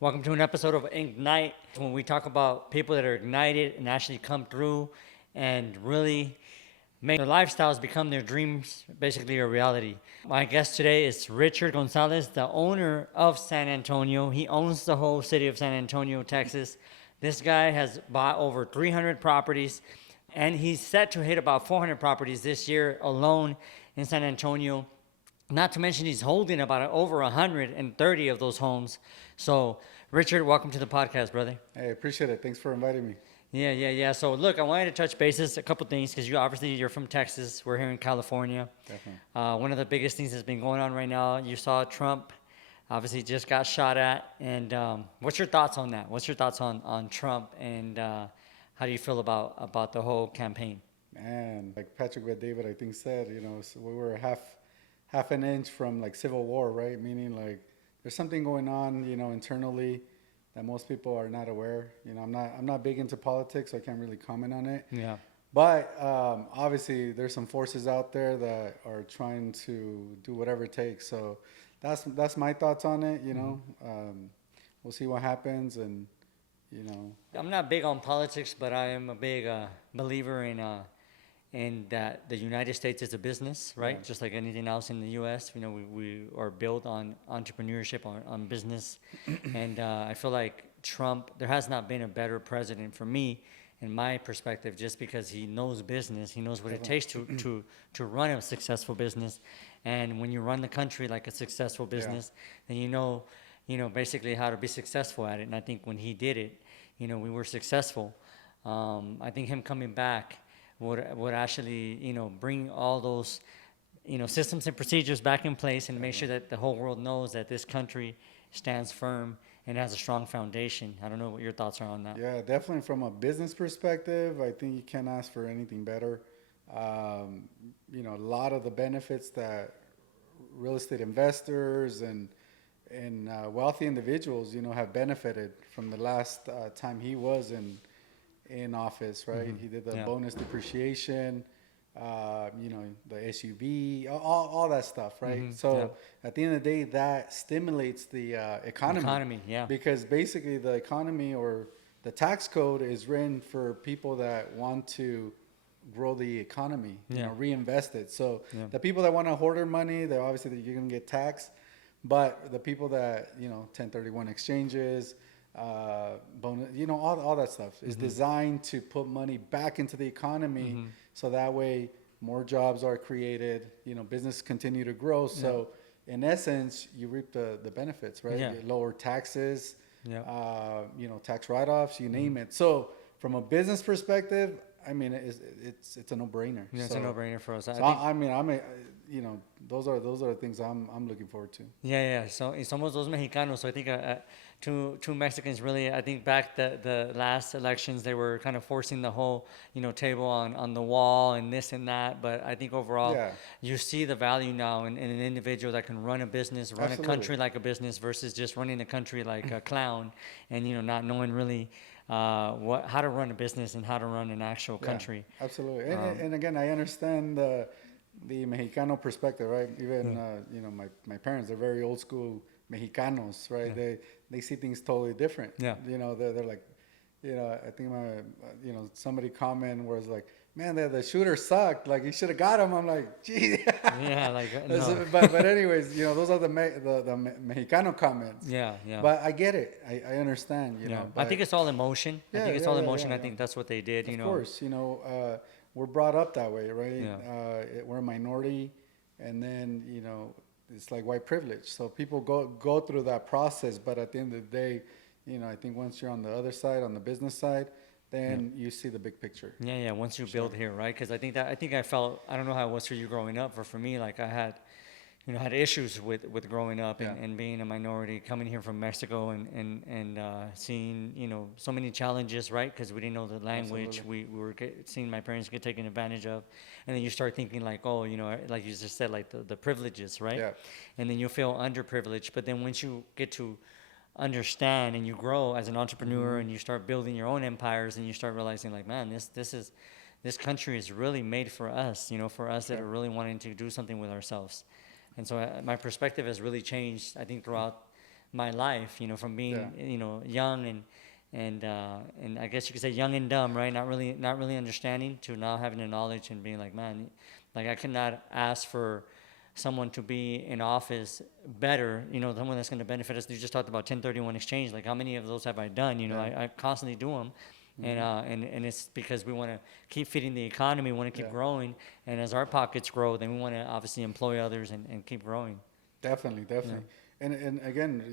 Welcome to an episode of Ignite, when we talk about people that are ignited and actually come through and really make their lifestyles become their dreams, basically a reality. My guest today is Richard Gonzalez, the owner of San Antonio. He owns the whole city of San Antonio, Texas. This guy has bought over 300 properties, and he's set to hit about 400 properties this year alone in San Antonio. Not to mention he's holding about over 130 of those homes. So, Richard, welcome to the podcast, brother. Hey, appreciate it. Thanks for inviting me. Yeah. So, look, I wanted to touch bases a couple things because you're from Texas. We're here in California. Definitely. One of the biggest things that's been going on right now, you saw Trump obviously just got shot at. And what's your thoughts on that? What's your thoughts on Trump, and how do you feel about the whole campaign? Man, like Patrick Bet-David, I think said, so we were half an inch from like civil war, right? Meaning like there's something going on, internally that most people are not aware. I'm not big into politics, so I can't really comment on it. Yeah. But obviously, there's some forces out there that are trying to do whatever it takes. So that's my thoughts on it. We'll see what happens, and I'm not big on politics, but I am a big believer in that the United States is a business, right? Yeah. Just like anything else in the U.S., we are built on entrepreneurship, on business, and I feel like Trump. There has not been a better president for me, in my perspective, just because he knows business, he knows what it takes to run a successful business, and when you run the country like a successful business, then basically how to be successful at it. And I think when he did it, we were successful. I think him coming back would actually, bring all those, systems and procedures back in place and make sure that the whole world knows that this country stands firm and has a strong foundation. I don't know what your thoughts are on that. Yeah, definitely from a business perspective, I think you can't ask for anything better. A lot of the benefits that real estate investors and wealthy individuals, have benefited from the last time he was in office, right? He did the bonus depreciation, the SUV, all that stuff, right? So at the end of the day, that stimulates the economy. Economy, yeah. Because basically the economy or the tax code is written for people that want to grow the economy, reinvest it. So the people that want to hoard their money, they're obviously you're going to get taxed. But the people that, 1031 exchanges, bonus, all that stuff is designed to put money back into the economy, so that way more jobs are created, business continue to grow. So in essence, you reap the benefits, right? Yeah. Lower taxes, Yeah. Tax write-offs, you name it. So from a business perspective, I mean, it's a no-brainer. Yeah, it's a no-brainer for us. Those are the things I'm looking forward to. Yeah. So somos dos Mexicanos. So I think two Mexicans really. I think back the last elections, they were kind of forcing the whole table on the wall and this and that. But I think overall, you see the value now in an individual that can run a business, run Absolutely. a country like a business, versus just running the country like a clown, and not knowing really how to run a business and how to run an actual country. Yeah, absolutely. And again, I understand the Mexicano perspective, right? Even my parents, they're very old school Mexicanos, right? Yeah. They see things totally different. Yeah. They're like, I think somebody comment was like, man, the shooter sucked. Like, he should have got him. I'm like, gee. Yeah, like no. But anyways, those are the Mexicano comments. Yeah. But I get it. I understand. I think it's all emotion. I think it's all emotion. Yeah. I think that's what they did. Of course, we're brought up that way, right? Yeah. We're a minority, and then it's like white privilege. So people go through that process, but at the end of the day, I think once you're on the other side, on the business side, then you see the big picture. Yeah. Once you build here, right? Because I think I felt, I don't know how it was for you growing up, but for me, like I had issues with growing up and being a minority, coming here from Mexico and seeing so many challenges, right? Because we didn't know the language. Absolutely. We were seeing my parents get taken advantage of, and then you start thinking like, oh, like you just said, like the privileges, right? Yeah. And then you feel underprivileged, but then once you get to understand and you grow as an entrepreneur and you start building your own empires and you start realizing like, man, this country is really made for us, for us that are really wanting to do something with ourselves. And so my perspective has really changed, I think, throughout my life, from being, young and I guess you could say young and dumb, right? Not really understanding to now having the knowledge and being like, man, like I cannot ask for someone to be in office better, someone that's going to benefit us. You just talked about 1031 exchange. Like how many of those have I done? I constantly do them. And it's because we want to keep feeding the economy, we want to keep growing. And as our pockets grow, then we want to obviously employ others and keep growing. Definitely. Yeah. And again,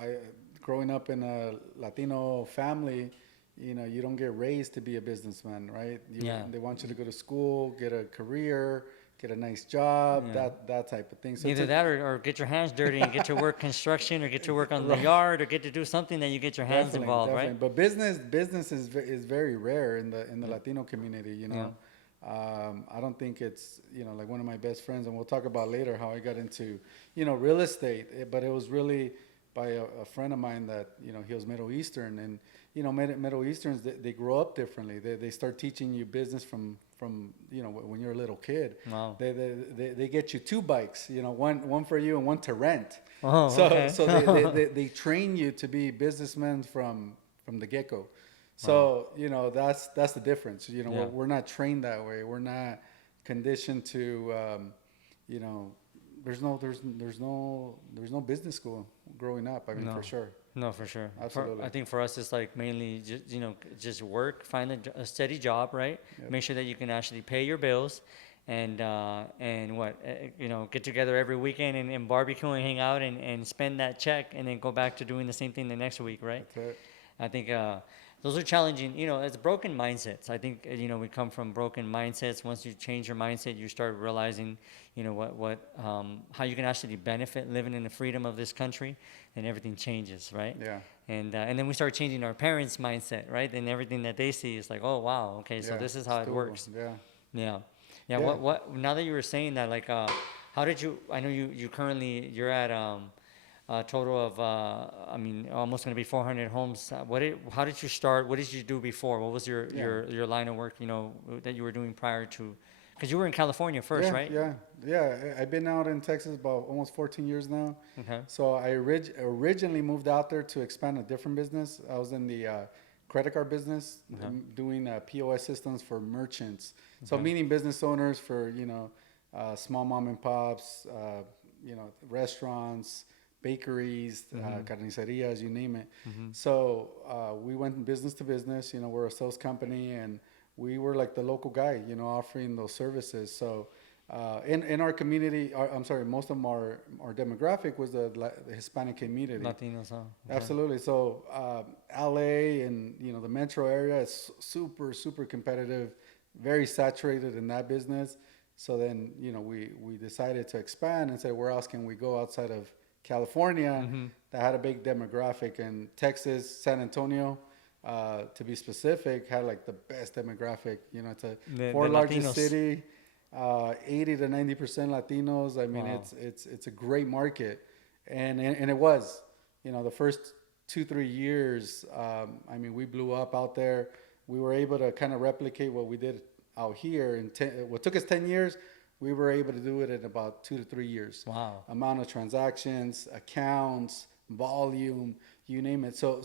I growing up in a Latino family, you don't get raised to be a businessman, right? They want you to go to school, get a career, get a nice job, that type of thing. So either that or get your hands dirty and get to work construction or get to work on the yard or get to do something that you get your hands involved, right? But business is very rare in the Latino community, I don't think it's, like one of my best friends, and we'll talk about later how I got into, real estate, but it was really by a friend of mine that, he was Middle Eastern, and, Middle Easterns, they grow up differently. They start teaching you business from when you're a little kid. Wow. They get you 2 bikes, one for you and one to rent. Oh, okay. So they train you to be businessmen from the get-go. So, that's the difference. We're not trained that way. We're not conditioned to, there's no business school growing up. I mean, No. for sure. No, for sure. Absolutely. I think for us, it's like mainly just work, find a steady job, right? Yep. Make sure that you can actually pay your bills, and get together every weekend and barbecue and hang out and spend that check, and then go back to doing the same thing the next week, right? That's it. I think those are challenging. It's broken mindsets. I think we come from broken mindsets. Once you change your mindset, you start realizing, how you can actually benefit living in the freedom of this country, and everything changes, right? Yeah. And then we start changing our parents' mindset, right? Then everything that they see is like, oh wow, okay, so this is how it works. Yeah. Yeah. What? Now that you were saying that, like, how did you? I know you're at a total of, almost going to be 400 homes. How did you start? What did you do before? What was your line of work, that you were doing prior to? Because you were in California first, right? Yeah. I've been out in Texas about almost 14 years now. Okay. So I originally moved out there to expand a different business. I was in the credit card business, doing POS systems for merchants. So meaning business owners for, small mom and pops, restaurants, bakeries, carnicerias, you name it. So we went business to business. We're a sales company, and we were like the local guy, offering those services. So in our community, most of our demographic was the Hispanic community. Latinos, huh? Okay. Absolutely. So LA and the metro area is super, super competitive, very saturated in that business. So then we decided to expand and say, where else can we go outside of California that had a big demographic? And Texas, San Antonio, to be specific, had like the best demographic. It's a fourth largest city, 80 to 90% Latinos. I mean, wow. It's a great market, and it was, the first 2-3 years. We blew up out there. We were able to kind of replicate what we did out here in what took us 10 years. We were able to do it in about 2 to 3 years. Wow. Amount of transactions, accounts, volume, you name it. So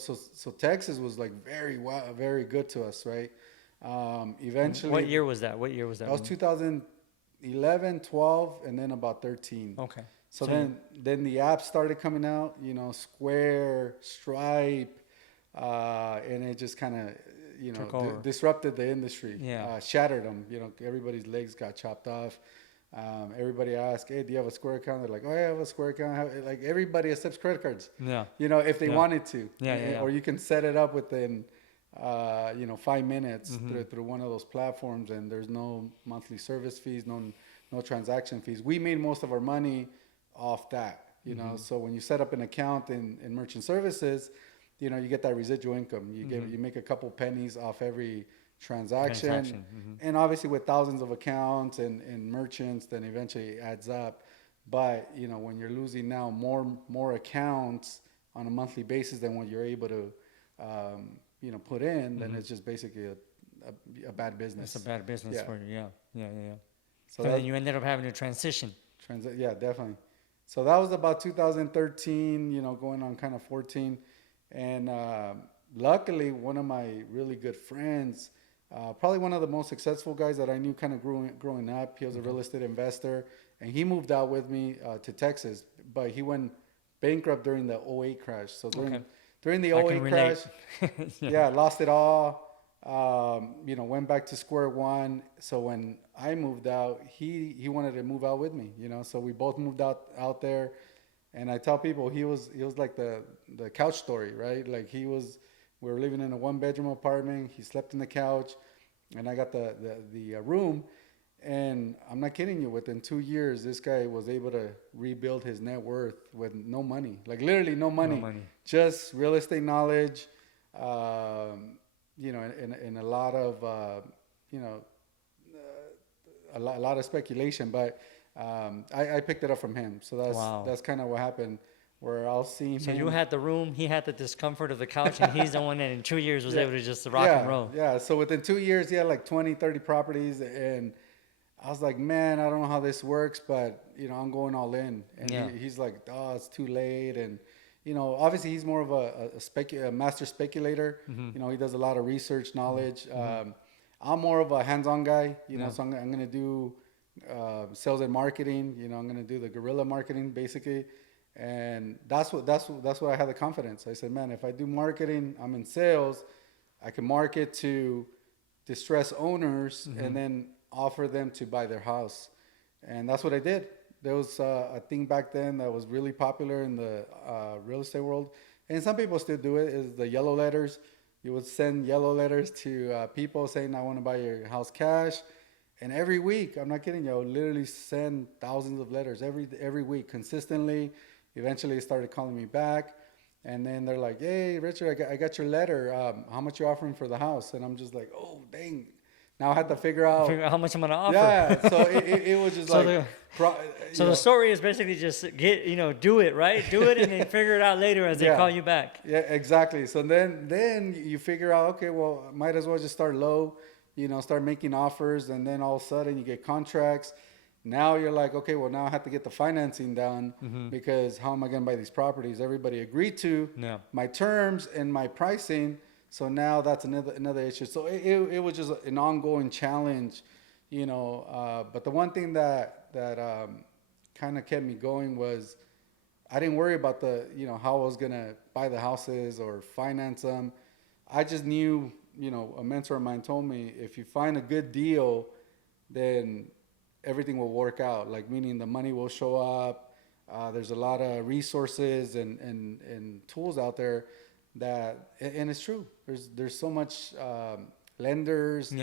Texas was like very good to us, right? Eventually. What year was that? That was 2011, 12, and then about 13. Okay. So then the apps started coming out, Square, Stripe, and it just kind of, disrupted the industry. Yeah. Shattered them. Everybody's legs got chopped off. Everybody asked, hey, do you have a Square account? They're like, oh, yeah, I have a Square account. Like, everybody accepts credit cards. Yeah. If they wanted to. Yeah. Or you can set it up within, 5 minutes through one of those platforms, and there's no monthly service fees, no transaction fees. We made most of our money off that, So when you set up an account in merchant services, you get that residual income. You make a couple pennies off every transaction. And obviously with thousands of accounts and merchants, then eventually it adds up. But when you're losing now more accounts on a monthly basis than what you're able to put in, then it's just basically a bad business. It's a bad business for you. Yeah. So then you ended up having to transition. Yeah, definitely. So that was about 2013, going on kind of 14. And luckily, one of my really good friends, probably one of the most successful guys that I knew kind of growing up, he was a real estate investor. And he moved out with me to Texas, but he went bankrupt during the '08 crash. So during the '08 crash, yeah, lost it all. Went back to square one. So when I moved out, he wanted to move out with me. So we both moved out there. And I tell people he was like the couch story, right? Like we were living in a 1-bedroom apartment. He slept in the couch, and I got the room. And I'm not kidding you. Within 2 years, this guy was able to rebuild his net worth with no money, like literally no money, just real estate knowledge, and a lot of, a lot of speculation. But I picked it up from him. So that's kind of what happened. Where I'll see him. So you had the room, he had the discomfort of the couch, and he's the one that in 2 years was able to just rock and roll. Yeah. So within 2 years, he had like 20, 30 properties, and I was like, man, I don't know how this works, but I'm going all in. And he's like, oh, it's too late. And obviously he's more of a master speculator. Mm-hmm. He does a lot of research knowledge. I'm more of a hands-on guy. So I'm going to do sales and marketing. I'm going to do the guerrilla marketing basically. And that's what I had the confidence. I said, man, if I do marketing, I'm in sales. I can market to distressed owners, and then offer them to buy their house. And that's what I did. There was a thing back then that was really popular in the real estate world, and some people still do it, is the yellow letters. You would send yellow letters to people saying, I want to buy your house cash. And every week, I'm not kidding you, I would literally send thousands of letters every week consistently. Eventually they started calling me back, and then they're like, hey Richard, I got your letter, how much you offering for the house? And I'm just like, oh dang. Now I had to figure out how much I'm gonna offer. Yeah, so it was just so the story is basically just do it, right? Do it and then figure it out later as they call you back. Yeah, exactly. So then you figure out, okay, well, might as well just start low, start making offers, and then all of a sudden you get contracts. Now you're like, okay, well, now I have to get the financing done because how am I gonna buy these properties? Everybody agreed to my terms and my pricing. So now that's another issue. So it was just an ongoing challenge, But the one thing that kind of kept me going was I didn't worry about how I was gonna buy the houses or finance them. I just knew, a mentor of mine told me, if you find a good deal, then everything will work out. Like, meaning the money will show up. There's a lot of resources and tools out there. And it's true. There's so much lenders,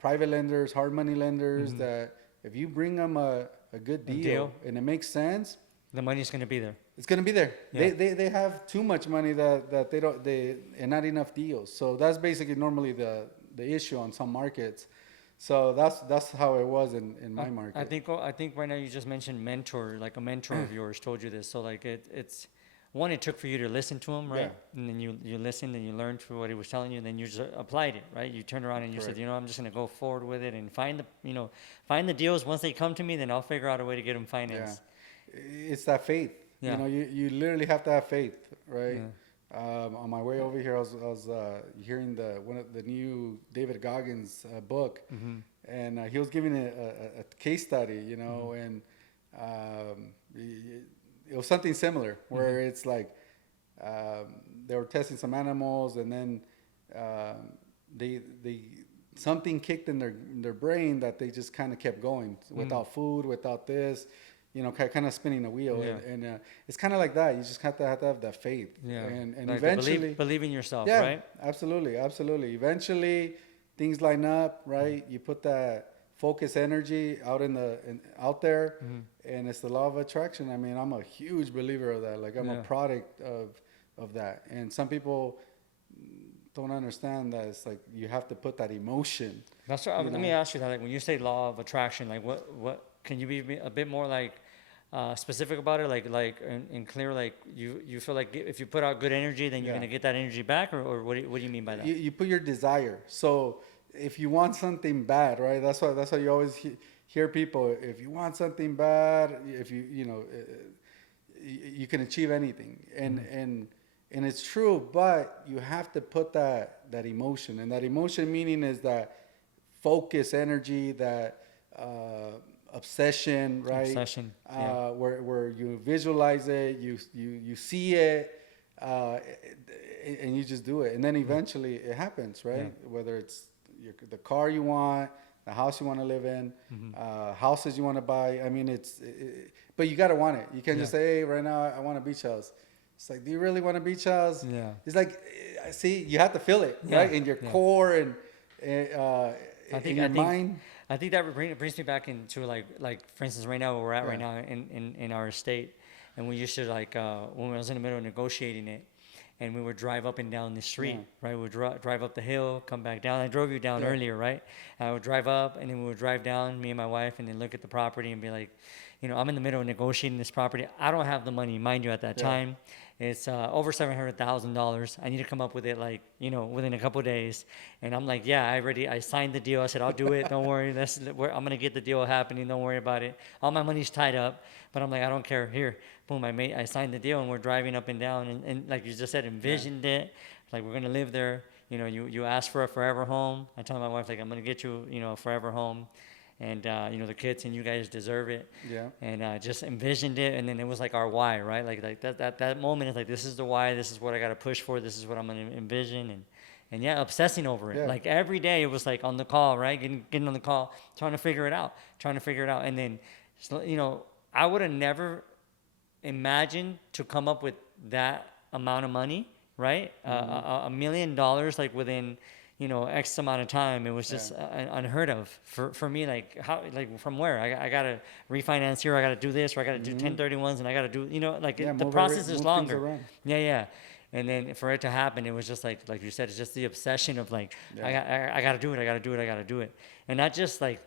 private lenders, hard money lenders that if you bring them a good deal and it makes sense, the money's going to be there. It's going to be there. Yeah. They have too much money that and not enough deals. So that's basically normally the issue on some markets. So that's how it was in my market. I think right now you just mentioned mentor, like a mentor of yours told you this. So like it's. One, it took for you to listen to him, right? Yeah. And then you listened and you learned from what he was telling you, and then you just applied it, right? You turned around and you said, I'm just going to go forward with it and find the deals. Once they come to me, then I'll figure out a way to get them financed. Yeah. It's that faith. Yeah. You literally have to have faith, right? Yeah. On my way over here, I was hearing one of the new David Goggins book, and he was giving a case study, and it was something similar where it's like they were testing some animals, and then they something kicked in their brain that they just kind of kept going without food, without this, kind of spinning a wheel. Yeah. And it's kind of like that. You just have to have that faith. Yeah. And like eventually believe in yourself, yeah, right? Absolutely. Eventually things line up, right? You put that focus energy out there, and it's the law of attraction. I mean, I'm a huge believer of that. Like, I'm a product of that. And some people don't understand that it's like you have to put that emotion. That's right. Let me ask you that. Like, when you say law of attraction, like what can you be a bit more like specific about it? Like and clear. Like you feel like if you put out good energy, then you're gonna get that energy back, or what do you mean by that? You put your desire. So if you want something bad, right? That's why you always hear people, if you want something bad, if you can achieve anything, and it's true, but you have to put that emotion, and that emotion meaning is that focus, energy, that obsession, right? Obsession, yeah. Where you visualize it, you see it, and you just do it, and then eventually it happens, right? Yeah. Whether it's the car you want, the house you want to live in, houses you want to buy. I mean, but you got to want it. You can't just say, hey, right now I want a beach house. It's like, do you really want a beach house? Yeah. It's like, see, you have to feel it, right? In your core and in your mind. I think that brings me back into like for instance, right now where we're at right now in our estate, and we used to like when I was in the middle of negotiating it, and we would drive up and down the street, right? We would drive up the hill, come back down. I drove you down earlier, right? I would drive up, and then we would drive down, me and my wife, and then look at the property and be like, I'm in the middle of negotiating this property. I don't have the money, mind you, at that time. It's over $700,000. I need to come up with it within a couple of days. And I'm like, yeah, I signed the deal. I said, I'll do it. Don't worry. I'm going to get the deal happening. Don't worry about it. All my money's tied up. But I'm like, I don't care. Here, boom, I signed the deal, and we're driving up and down. And like you just said, envisioned it. Like, we're going to live there. You asked for a forever home. I told my wife, like, I'm going to get you, a forever home. And, the kids and you guys deserve it. Yeah. And just envisioned it. And then it was like our why, right? Like that moment is like, this is the why. This is what I got to push for. This is what I'm going to envision. And obsessing over it. Yeah. Like every day it was like on the call, right? Getting on the call, trying to figure it out. And then, I would have never imagined to come up with that amount of money, right? $1 million, like within, X amount of time. It was just unheard of for me. Like how, like from where I got to refinance here. I got to do this, or I got to do 1031s, and I got to do, the process is longer. Yeah. And then for it to happen, it was just like you said, it's just the obsession of like, I got to do it. And not just like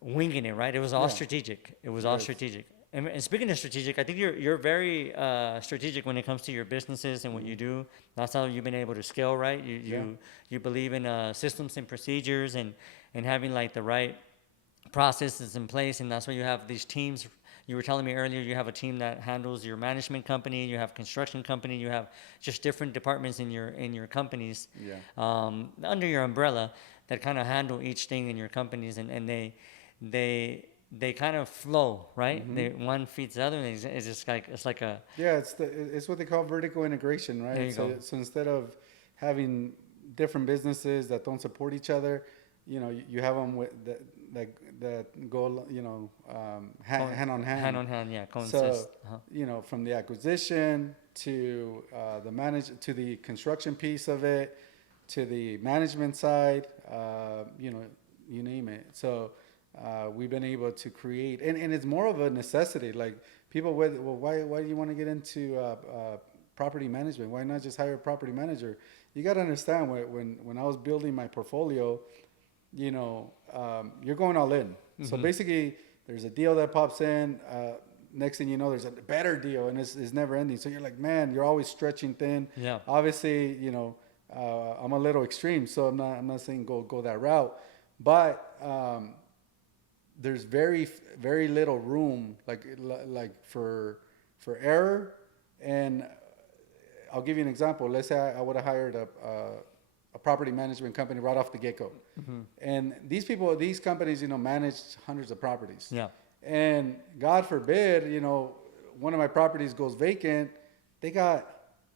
winging it, right? It was all strategic. Strategic. And speaking of strategic, I think you're very strategic when it comes to your businesses and what you do. That's how you've been able to scale, right? You believe in systems and procedures and having like the right processes in place, and that's why you have these teams. You were telling me earlier you have a team that handles your management company, you have construction company, you have just different departments in your companies under your umbrella that kind of handle each thing in your companies, and they kind of flow, right? One feeds the other, and it's just like a it's what they call vertical integration, right? So instead of having different businesses that don't support each other, you have them with that go hand on hand, coexist. So from the acquisition to the construction piece of it, to the management side, you name it. So we've been able to create, and it's more of a necessity. Like people why do you want to get into property management? Why not just hire a property manager? You got to understand, when I was building my portfolio, you're going all in. So basically there's a deal that pops in, next thing you know, there's a better deal, and it's never ending. So you're like, man, you're always stretching thin. Yeah. Obviously, I'm a little extreme, so I'm not saying go that route, but there's very, very little room like for error. And I'll give you an example. Let's say I would have hired a property management company right off the get-go. And these companies, manage hundreds of properties. Yeah. And God forbid, one of my properties goes vacant. They got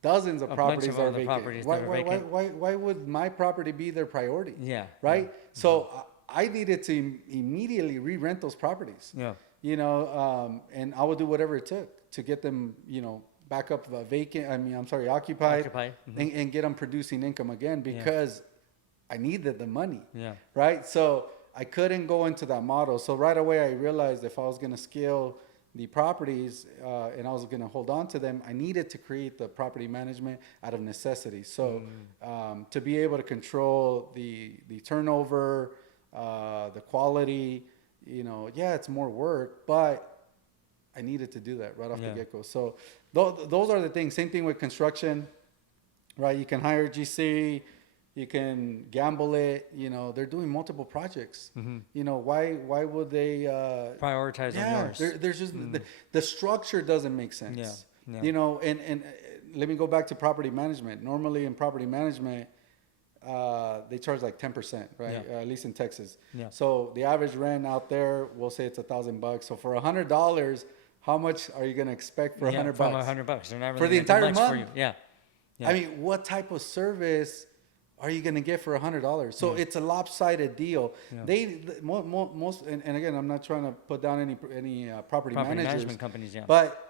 dozens of properties that are vacant. Why would my property be their priority? Yeah. Right? Yeah. So I needed to immediately re-rent those properties. Yeah. And I would do whatever it took to get them, back up occupied. And get them producing income again, because I needed the money. Yeah. Right? So I couldn't go into that model. So right away I realized if I was going to scale the properties and I was going to hold on to them, I needed to create the property management out of necessity. So to be able to control the turnover, the quality, it's more work, but I needed to do that right off the get-go. So those are the things. Same thing with construction, right? You can hire GC, You can gamble it. You know, they're doing multiple projects. You know, why would they Prioritize on yeah, yours. there's just the structure doesn't make sense. Yeah. You know, and let me go back to property management. Normally in property management, they charge like 10%, right? Yeah. At least in Texas. Yeah. So the average rent out there, we'll say it's $1,000. So for $100, how much are you gonna expect for $100? From $100, they're not really For the gonna do entire much month? for you. Yeah. I mean, what type of service are you gonna get for $100? So it's a lopsided deal. Most, and again, I'm not trying to put down any property management companies, yeah. but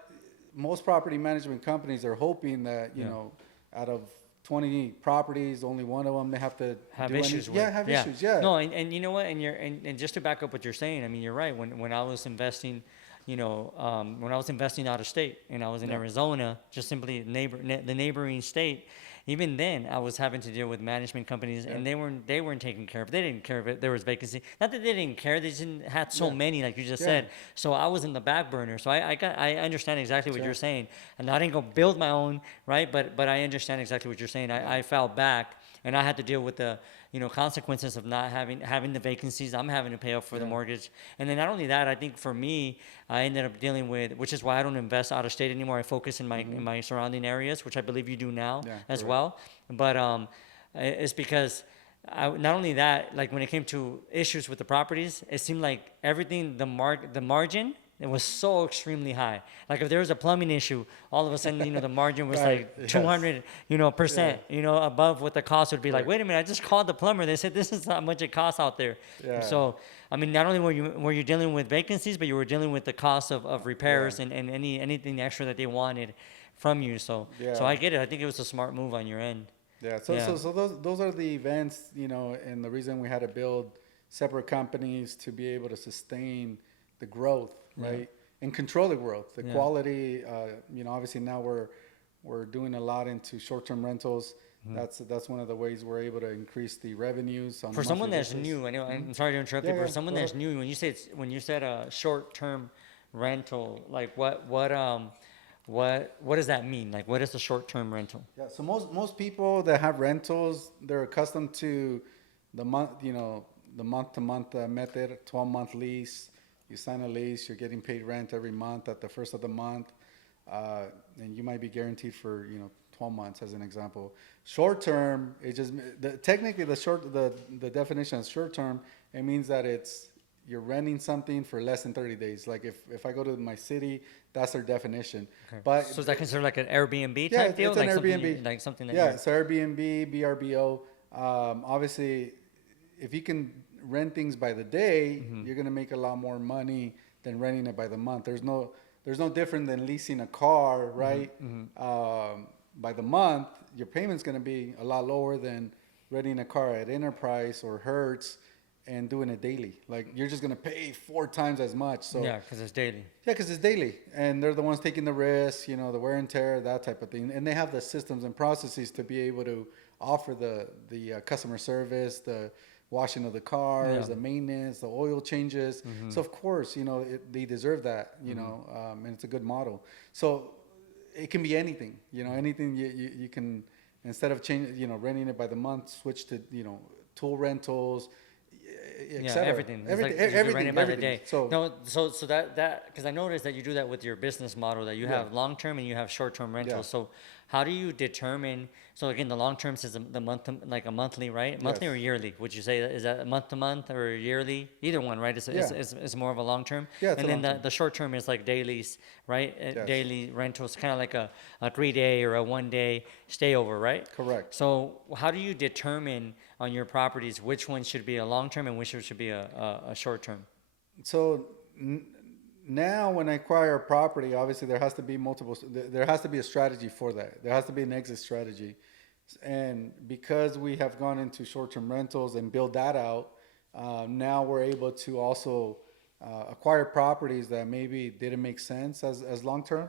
most property management companies are hoping that you know, out of 20 properties, only one of them they have to have do issues any, with. yeah, have issues, yeah. No, and you know what, and just to back up what you're saying, I mean, you're right. When I was investing, you know, when I was investing out of state and I was in Arizona, just simply the neighboring state, even then I was having to deal with management companies, and they weren't taking care of it. They didn't care if there was vacancy. Not that they didn't care, they just didn't had so many, like you just said. So I was in the back burner. So I understand exactly what you're saying, and I didn't go build my own, right? But I understand exactly what you're saying. I fell back, and I had to deal with the consequences of not having the vacancies. I'm having to pay up for the mortgage, and then not only that, I think for me, I ended up dealing with, which is why I don't invest out of state anymore. I focus in my surrounding areas, which I believe you do now as well. But it's because not only that, like when it came to issues with the properties, it seemed like everything, the margin, it was so extremely high. Like if there was a plumbing issue, all of a sudden, the margin was like 200, percent, above what the cost would be. Like, wait a minute, I just called the plumber. They said this is how much it costs out there. Yeah. So, I mean, not only were you dealing with vacancies, but you were dealing with the cost of repairs and anything extra that they wanted from you. So I get it. I think it was a smart move on your end. Yeah. So those are the events, and the reason we had to build separate companies to be able to sustain the growth, right? And control the growth, the quality. Obviously now we're doing a lot into short-term rentals. That's one of the ways we're able to increase the revenues. For someone that's new, I know. I'm sorry to interrupt you. For someone that's new, when you said a short-term rental, like what does that mean? Like, what is the short-term rental? Yeah. So most people that have rentals, they're accustomed to the month-to-month method, 12-month lease. You sign a lease, you're getting paid rent every month at the first of the month, and you might be guaranteed for 12 months as an example. Short term, it just technically the definition of short term, it means that you're renting something for less than 30 days. Like if I go to my city, that's their definition. Okay. But so is that considered like an Airbnb type deal? It's like an Airbnb. Like something that it's Airbnb, VRBO. Obviously, if you can rent things by the day, you're gonna make a lot more money than renting it by the month. There's no different than leasing a car, right? By the month, your payment's gonna be a lot lower than renting a car at Enterprise or Hertz and doing it daily. Like you're just gonna pay 4 times as much. So because it's daily. Yeah, because it's daily, and they're the ones taking the risk, the wear and tear, that type of thing, and they have the systems and processes to be able to offer the customer service, the washing of the cars, the maintenance, the oil changes. So of course, they deserve that, and it's a good model. So it can be anything, anything you can, instead of renting it by the month, switch to, tool rentals, everything. Everything by the day. So that because I noticed that you do that with your business model, that you have long term and you have short term rentals. So how do you determine? So again, the long term says the month, like a monthly, right? Monthly or yearly? Would you say is that month to month or yearly? Either one, right? It's more of a long term. Yeah. And then the short term is like dailies, right? Yes. Daily rentals, kind of like a 3-day or a 1-day stay over, right? Correct. So how do you determine on your properties which one should be a long term and which one should be a short term? So now when I acquire a property, obviously there has to be a strategy for that. There has to be an exit strategy. And because we have gone into short-term rentals and build that out, now we're able to also acquire properties that maybe didn't make sense as long-term.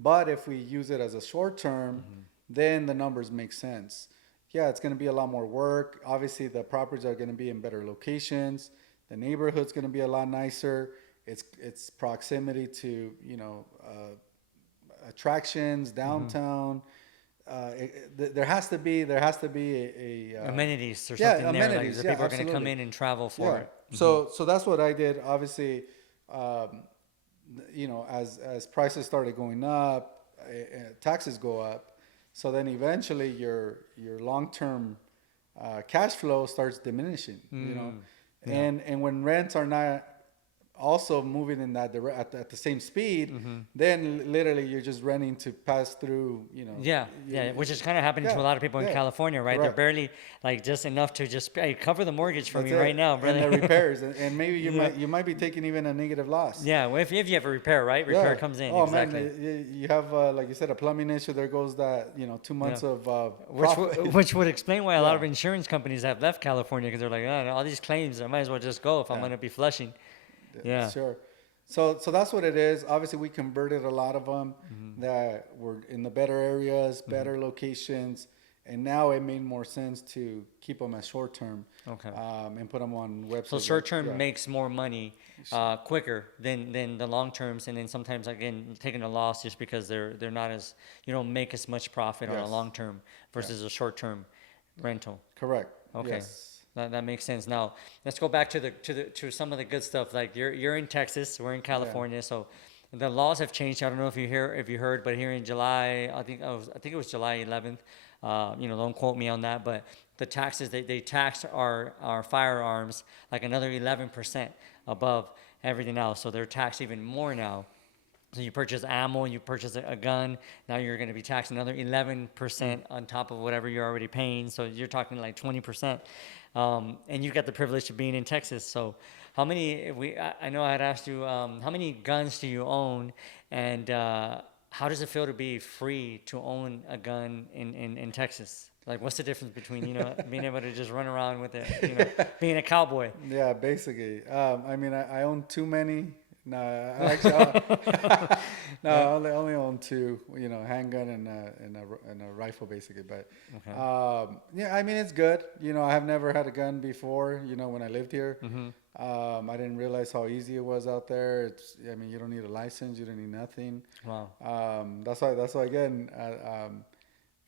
But if we use it as a short-term, then the numbers make sense. Yeah, it's going to be a lot more work. Obviously, the properties are going to be in better locations. The neighborhood's going to be a lot nicer. It's proximity to attractions downtown. there has to be a amenities or yeah, something there, like amenities. the Yeah, people are going to come absolutely. in and travel for Yeah. it. So that's what I did. Obviously, as prices started going up, taxes go up. So then eventually your long term cash flow starts diminishing. Yeah. And when rents are not also moving in that at the same speed, then literally you're just renting to pass through. Yeah, yeah, which is kind of happening to a Yeah, lot of people in yeah, California, right? They're correct. barely like just enough to just hey, cover the mortgage for That's me right it. now, And brother. the repairs, and maybe Yeah. you might be taking even a negative loss. Yeah, well, if you have a repair, right? Repair Yeah. comes in, Oh exactly. man, you have like you said, a plumbing issue. There goes that 2 months Yeah. of Which profit. which would explain why a lot of Yeah. insurance companies have left California because they're like, oh, all these claims, I might as well just go if I'm Yeah. going to be flushing. Yeah. Sure. So that's what it is. Obviously, we converted a lot of them Mm-hmm. that were in the better areas, better locations, and now it made more sense to keep them as short term. Okay. And put them on websites. So short term yeah. makes more money quicker than the long terms, and then sometimes again taking a loss just because they're not as you don't make as much profit on a Yes. long term versus a short term rental. Correct. Okay. Yes. That makes sense. Now let's go back to some of the good stuff. Like you're in Texas, we're in California, so the laws have changed. I don't know if you heard, but here in July, I think it was July 11th. Don't quote me on that, but the taxes they taxed our firearms like another 11% above everything else. So they're taxed even more now. So you purchase ammo, you purchase a gun, now you're going to be taxed another 11% on top of whatever you're already paying. So you're talking like 20%. And you got the privilege of being in Texas. So how many, I know I had asked you, how many guns do you own? And how does it feel to be free to own a gun in Texas? Like, what's the difference between, being able to just run around with it, being a cowboy? Yeah, basically. I mean, I own too many. No, I actually, no, I only own two. Handgun and a rifle, basically. But Okay. yeah, I mean, it's good. I have never had a gun before. When I lived here, I didn't realize how easy it was out there. I mean, you don't need a license. You don't need nothing. Wow. That's why again,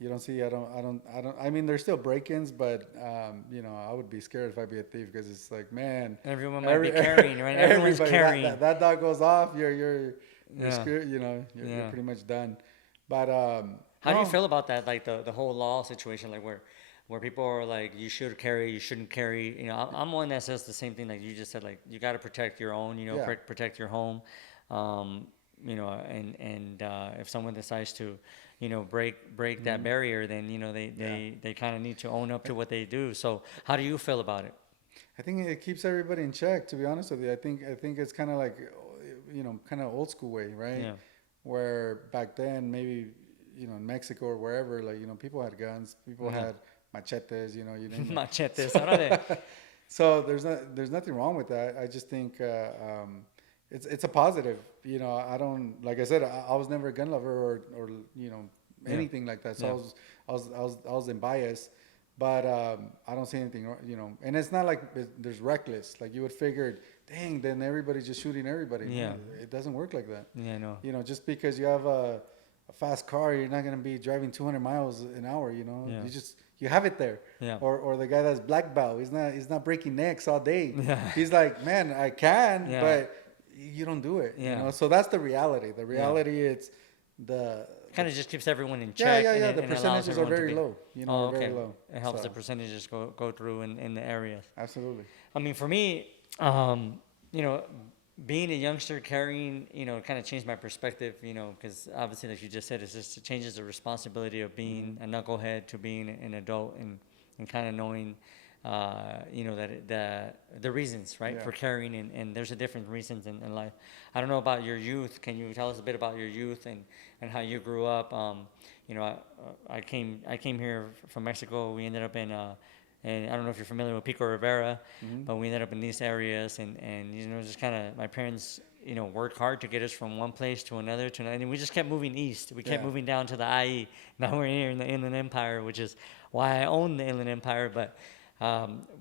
you don't see. I mean, there's still break-ins, but I would be scared if I'd be a thief because it's like, man, Everyone might be carrying, right? Everyone's carrying. That dog goes off, you're Yeah. screwed. You're pretty much done. But How do you feel about that? Like the whole law situation, like where people are like, you should carry, you shouldn't carry. I'm one that says the same thing. Like you just said, like you got to protect your own. Yeah. Protect your home. And if someone decides to, break that barrier, then they kind of need to own up to what they do. So how do you feel about it? I think it keeps everybody in check. To be honest with you, I think it's kind of like, kind of old school way, right? Yeah. Where back then maybe in Mexico or wherever, like people had guns, people had machetes, you name it. Machetes, órale. So there's nothing wrong with that. I just think it's a positive. I don't, like I said, I was never a gun lover or anything like that. So I was unbiased. But I don't see anything, and it's not like there's reckless. Like you would figure, dang, then everybody's just shooting everybody. Yeah. No, it doesn't work like that. Yeah, no. Just because you have a fast car, you're not gonna be driving 200 miles an hour. Yeah. You have it there. Yeah. Or the guy that's black belt, he's not breaking necks all day. Yeah. He's like, man, I can, Yeah. but you don't do it. Yeah. So that's the reality. The reality it's the Kind of just keeps everyone in check. yeah. And The it allows percentages are everyone to very be- low. Oh, okay. Very low. It helps So, the percentages go through in the areas. Absolutely. I mean, for me, being a youngster carrying, kind of changed my perspective, because obviously, like you just said, it changes the responsibility of being a knucklehead to being an adult and kind of knowing, that the reasons, right, Yeah. for carrying and there's a different reasons in life. I don't know about your youth. Can you tell us a bit about your youth and how you grew up? I came here from Mexico. We ended up in and I don't know if you're familiar with Pico Rivera, but we ended up in these areas and just kind of my parents, worked hard to get us from one place to another, and we just kept moving east. We kept moving down to the IE. Now we're here in the Inland Empire, which is why I own the Inland Empire. But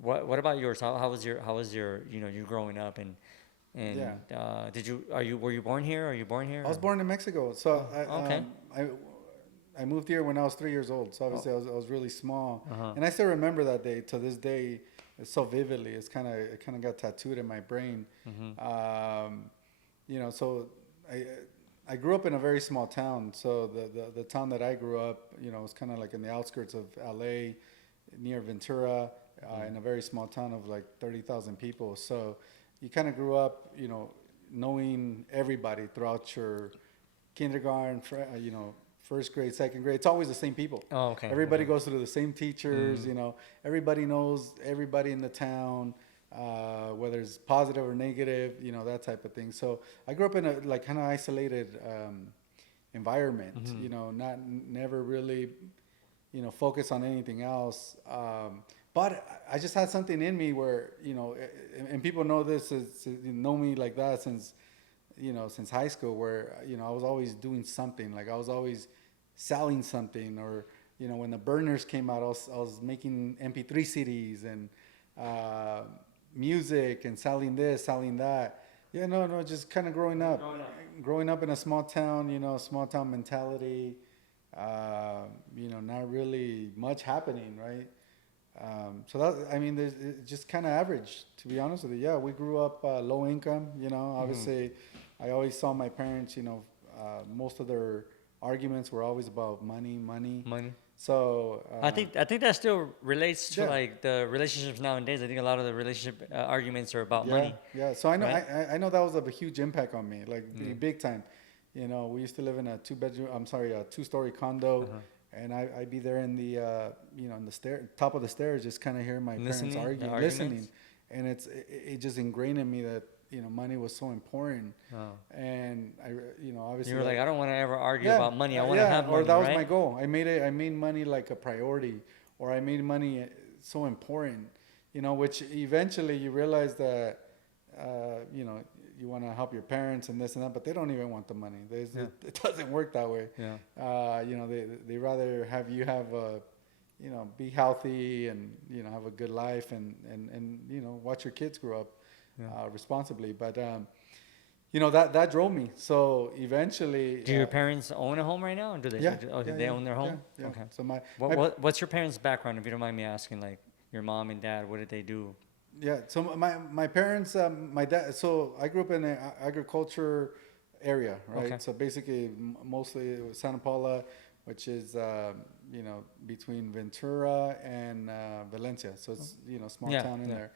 what about yours? How was your you growing up and were you born here? Are you born here? I was born in Mexico, so okay. I moved here when I was 3 years old, so obviously I was really small, Uh-huh. and I still remember that day to this day. It's so vividly. It kind of got tattooed in my brain. You know, so I I grew up in a very small town. So the town that I grew up, you know, was kind of like in the outskirts of LA, near Ventura, in a very small town of like 30,000 people. So you kind of grew up, you know, knowing everybody throughout your kindergarten, you know, first grade, second grade. It's always the same people. Oh, okay. Everybody goes through the same teachers. You know, everybody knows everybody in the town, whether it's positive or negative. You know, that type of thing. So I grew up in a like kind of isolated environment. You know, never really, you know, focus on anything else. But I just had something in me where, you know, and people know this, know me like that since, you know, since high school, where, you know, I was always doing something. Like I was always selling something, or, you know, when the burners came out, I was making MP3 CDs and music and selling this, selling that. Yeah, no, just kind of growing up in a small town, you know, small town mentality. You know, not really much happening, right? So that, I mean, it's just kind of average, to be honest with you. Yeah, we grew up low income, you know. Obviously, I always saw my parents, you know, most of their arguments were always about money. So I think that still relates to like the relationships nowadays. I think a lot of the relationship arguments are about money. Yeah. So I know right? I know that was a huge impact on me, like big time. You know, we used to live in a two-story condo. And I'd be there in the, you know, in the top of the stairs, just kind of hearing my parents arguing, listening. And it just ingrained in me that, you know, money was so important. And you know, obviously. You were like, I don't want to ever argue about money. I want to have money, or that was right? my goal. I made money like a priority, or I made money so important, you know, which eventually you realize that, you know, you want to help your parents and this and that, but they don't even want the money. It doesn't work that way. You know, they rather have you have you know, be healthy and, you know, have a good life and you know, watch your kids grow up responsibly. But you know, that drove me. So eventually. Do your parents own a home right now? Or do they? They own their home. Yeah. Okay. So what's your parents' background, if you don't mind me asking? Like your mom and dad, what did they do? Yeah, so my parents, my dad. So I grew up in an agriculture area, right? Okay. So basically, mostly it was Santa Paula, which is you know, between Ventura and Valencia. So it's, you know, small town in there,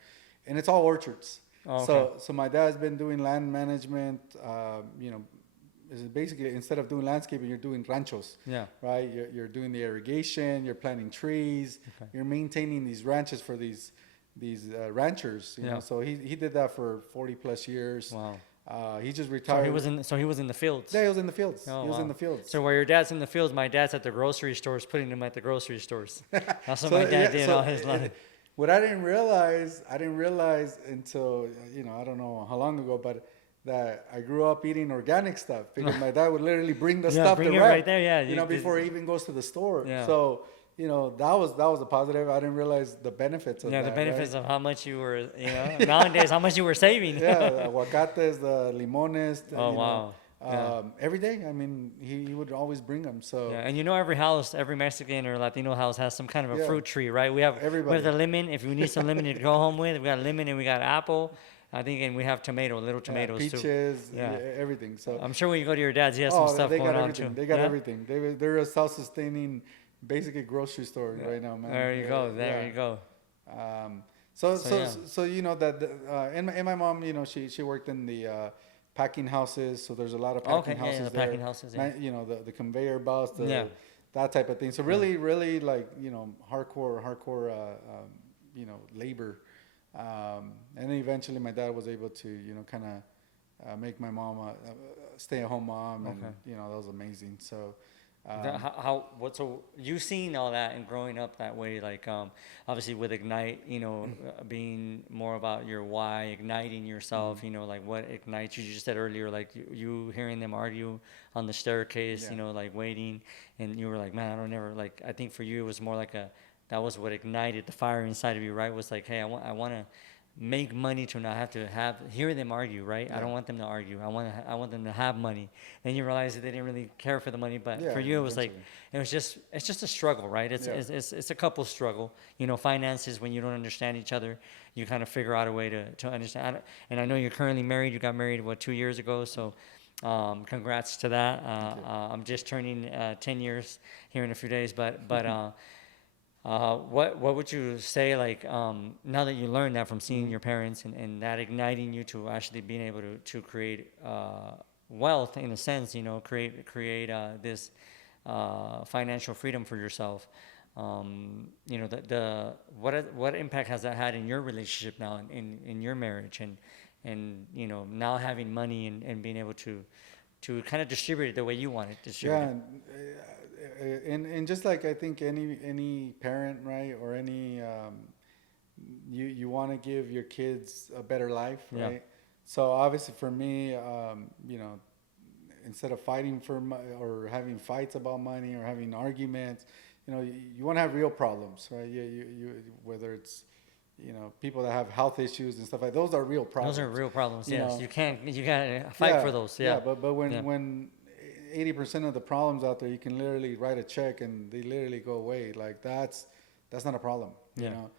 and it's all orchards. Oh, okay. So my dad's been doing land management. You know, is basically instead of doing landscaping, you're doing ranchos. Yeah. Right. You're doing the irrigation. You're planting trees. Okay. You're maintaining these ranches for these ranchers, you know. So he did that for 40 plus years. Wow. He just retired. So he was in the fields. Yeah, he was in the fields. Oh, he was in the fields. So while your dad's in the fields, my dad's at the grocery stores, putting them at the grocery stores. That's what my dad did all his life. What I didn't realize until, you know, I don't know how long ago, but that I grew up eating organic stuff because my dad would literally bring the stuff bring direct, it right there, yeah. You know, before he even goes to the store. Yeah. So, you know, that was a positive. I didn't realize the benefits of that. Yeah, the benefits of how much you were, you know, nowadays, how much you were saving. Yeah, the aguacates, the limones. Oh, wow. Every day. I mean, he would always bring them. So yeah, and you know, every house, every Mexican or Latino house has some kind of a fruit tree, right? We have the lemon. If you need some lemon to go home with, we got lemon and we got apple. I think, and we have little tomatoes peaches, too. Yeah, everything. So I'm sure when you go to your dad's, he has some stuff going on too. They got everything. They're a self-sustaining, basically grocery store right now, man. There you go. There you go. So you know that, and my mom, you know, she worked in the packing houses, so there's a lot of packing houses there. Packing houses, you know, the conveyor belts, that type of thing. So really, like, you know, hardcore, you know, labor. And then eventually my dad was able to, you know, kind of make my mom a stay-at-home mom, and you know, that was amazing. So. So you seen all that and growing up that way, like obviously with IGNYTE, you know, being more about your why, igniting yourself, you know, like what ignites you. You just said earlier, like you hearing them argue on the staircase, you know, like waiting, and you were like, man, I don't ever, like, I think for you it was more like that was what ignited the fire inside of you, right? Was like, hey, I want to make money to not have to hear them argue, right? I don't want them to argue. I want them to have money. Then you realize that they didn't really care for the money, but for you it was like it's just a struggle, right? It's a couple struggle. You know, finances, when you don't understand each other, you kind of figure out a way to understand. And I know you're currently married. You got married 2 years ago, so congrats to that. I'm just turning 10 years here in a few days, but what would you say, like, now that you learned that from seeing your parents and that igniting you to actually being able to create wealth in a sense, you know, create this financial freedom for yourself, you know, what impact has that had in your relationship now, in your marriage, and you know, now having money and being able to kind of distribute it the way you want it distributed? And just like I think any parent, right, or any you want to give your kids a better life, right? Yeah. So obviously for me, you know, instead of fighting or having fights about money or having arguments, you know, you want to have real problems, right? You whether it's, you know, people that have health issues and stuff like those are real problems. Those are real problems. Yes, you gotta fight for those. Yeah. But when 80% of the problems out there, you can literally write a check and they literally go away. Like that's not a problem. You know,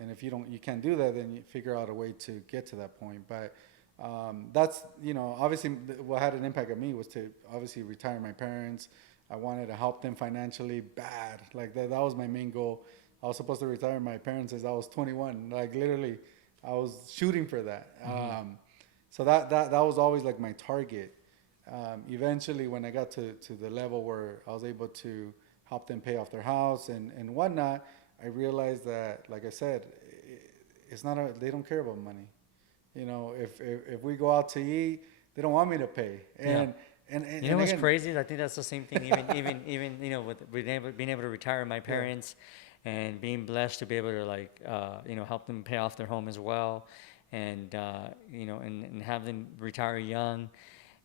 and if you can't do that, then you figure out a way to get to that point. But that's, you know, obviously what had an impact on me was to obviously retire my parents. I wanted to help them financially bad. Like that was my main goal. I was supposed to retire my parents as I was 21. Like literally, I was shooting for that. So that was always like my target. Eventually, when I got to the level where I was able to help them pay off their house and whatnot, I realized that, like I said, it's not they don't care about money. You know, if we go out to eat, they don't want me to pay. And you know what's crazy? I think that's the same thing. Even you know, with being able to retire my parents. And being blessed to be able to, like, you know, help them pay off their home as well, and you know, and have them retire young.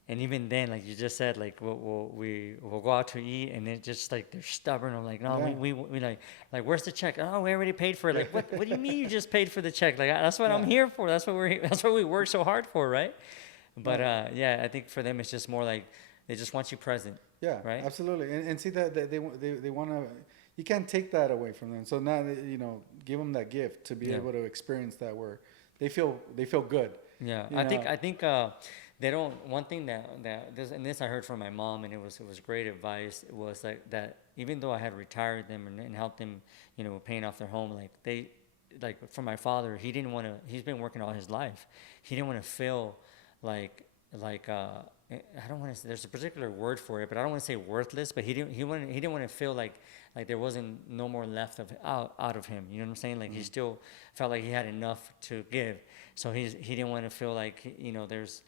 And even then, like you just said, like we'll go out to eat, and it just like they're stubborn. I'm like, no, we like where's the check? Oh, we already paid for it. Like, what do you mean you just paid for the check? Like that's what I'm here for. That's what we work so hard for, right? But I think for them it's just more like they just want you present. Yeah, right. Absolutely, and see that they want to. You can't take that away from them. So now, you know, give them that gift to be able to experience that where they feel good. Yeah, I think they don't. One thing that this I heard from my mom, and it was great advice. It was like that even though I had retired them and helped them, you know, paying off their home, like for my father, he didn't want to. He's been working all his life. He didn't want to feel like I don't want to say, there's a particular word for it, but I don't want to say worthless, but he didn't want to feel like there wasn't no more left out of him. You know what I'm saying? Like he still felt like he had enough to give. So he didn't want to feel like, you know, there's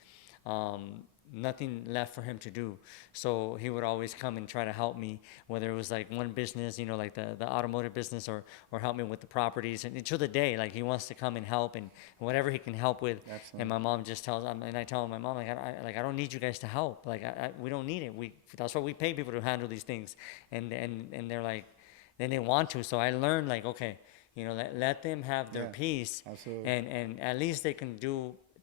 nothing left for him to do. So he would always come and try to help me, whether it was like one business, you know, like the automotive business, or help me with the properties. And to the day, like he wants to come and help and whatever he can help with. Absolutely. And my mom just tells, and I tell my mom, like, I don't need you guys to help. Like we don't need it. That's what we pay people to handle these things. And they're like, then they want to. So I learned, like, okay, you know, let them have their peace. Absolutely. And at least they can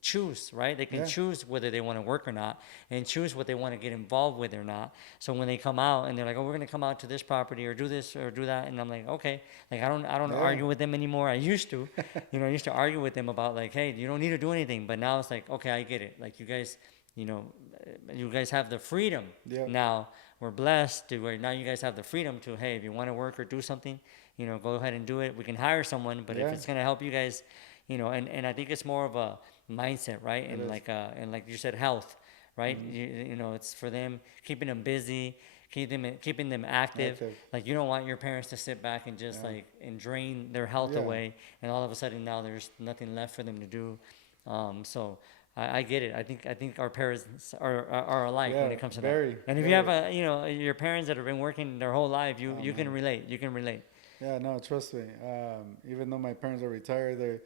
choose, right? They can choose whether they want to work or not, and choose what they want to get involved with or not. So when they come out and they're like, oh, we're going to come out to this property or do this or do that, and I'm like, okay, like I don't argue with them anymore. I used to, you know, I used to argue with them about like, hey, you don't need to do anything. But now it's like, okay, I get it. Like you guys, you know, you guys have the freedom now. We're blessed to where now you guys have the freedom to, hey, if you want to work or do something, you know, go ahead and do it. We can hire someone, but if it's going to help you guys, you know, and I think it's more of a mindset, right? And like you said, health, right? You know, it's for them, keeping them busy, keeping them active. Like you don't want your parents to sit back and just like and drain their health away, and all of a sudden now there's nothing left for them to do. So I get it. I think our parents are alike when it comes to that. And if you have you know, your parents that have been working their whole life, you can relate. You can relate. Yeah, no, trust me. Even though my parents are retired,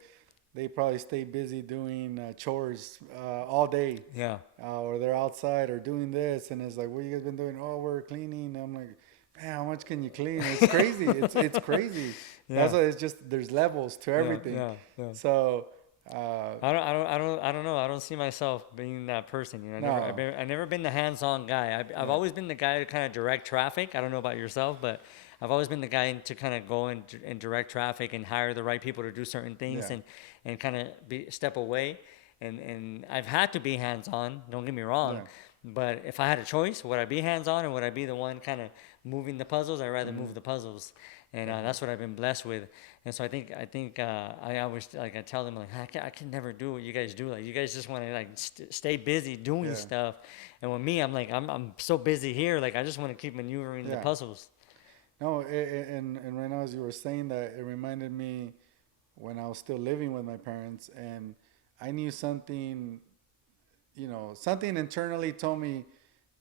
they probably stay busy doing chores all day. Yeah. Or they're outside or doing this, and it's like, what you guys been doing? Oh, we're cleaning. I'm like, man, how much can you clean? It's crazy. it's crazy. That's why it's just there's levels to everything. Yeah. So I don't know. I don't see myself being that person. You know, I've never been the hands-on guy. I've always been the guy to kind of direct traffic. I don't know about yourself, but I've always been the guy to kind of go and direct traffic and hire the right people to do certain things and kind of step away. And I've had to be hands-on. Don't get me wrong. But if I had a choice, would I be hands-on or would I be the one kind of moving the puzzles? I'd rather move the puzzles. And that's what I've been blessed with. And so I think I always, like, I tell them, like, I can never do what you guys do. Like, you guys just want to, like, stay busy doing stuff. And with me, I'm like, I'm so busy here. Like, I just want to keep maneuvering the puzzles. No, and right now, as you were saying that, it reminded me when I was still living with my parents, and I knew something, something internally told me,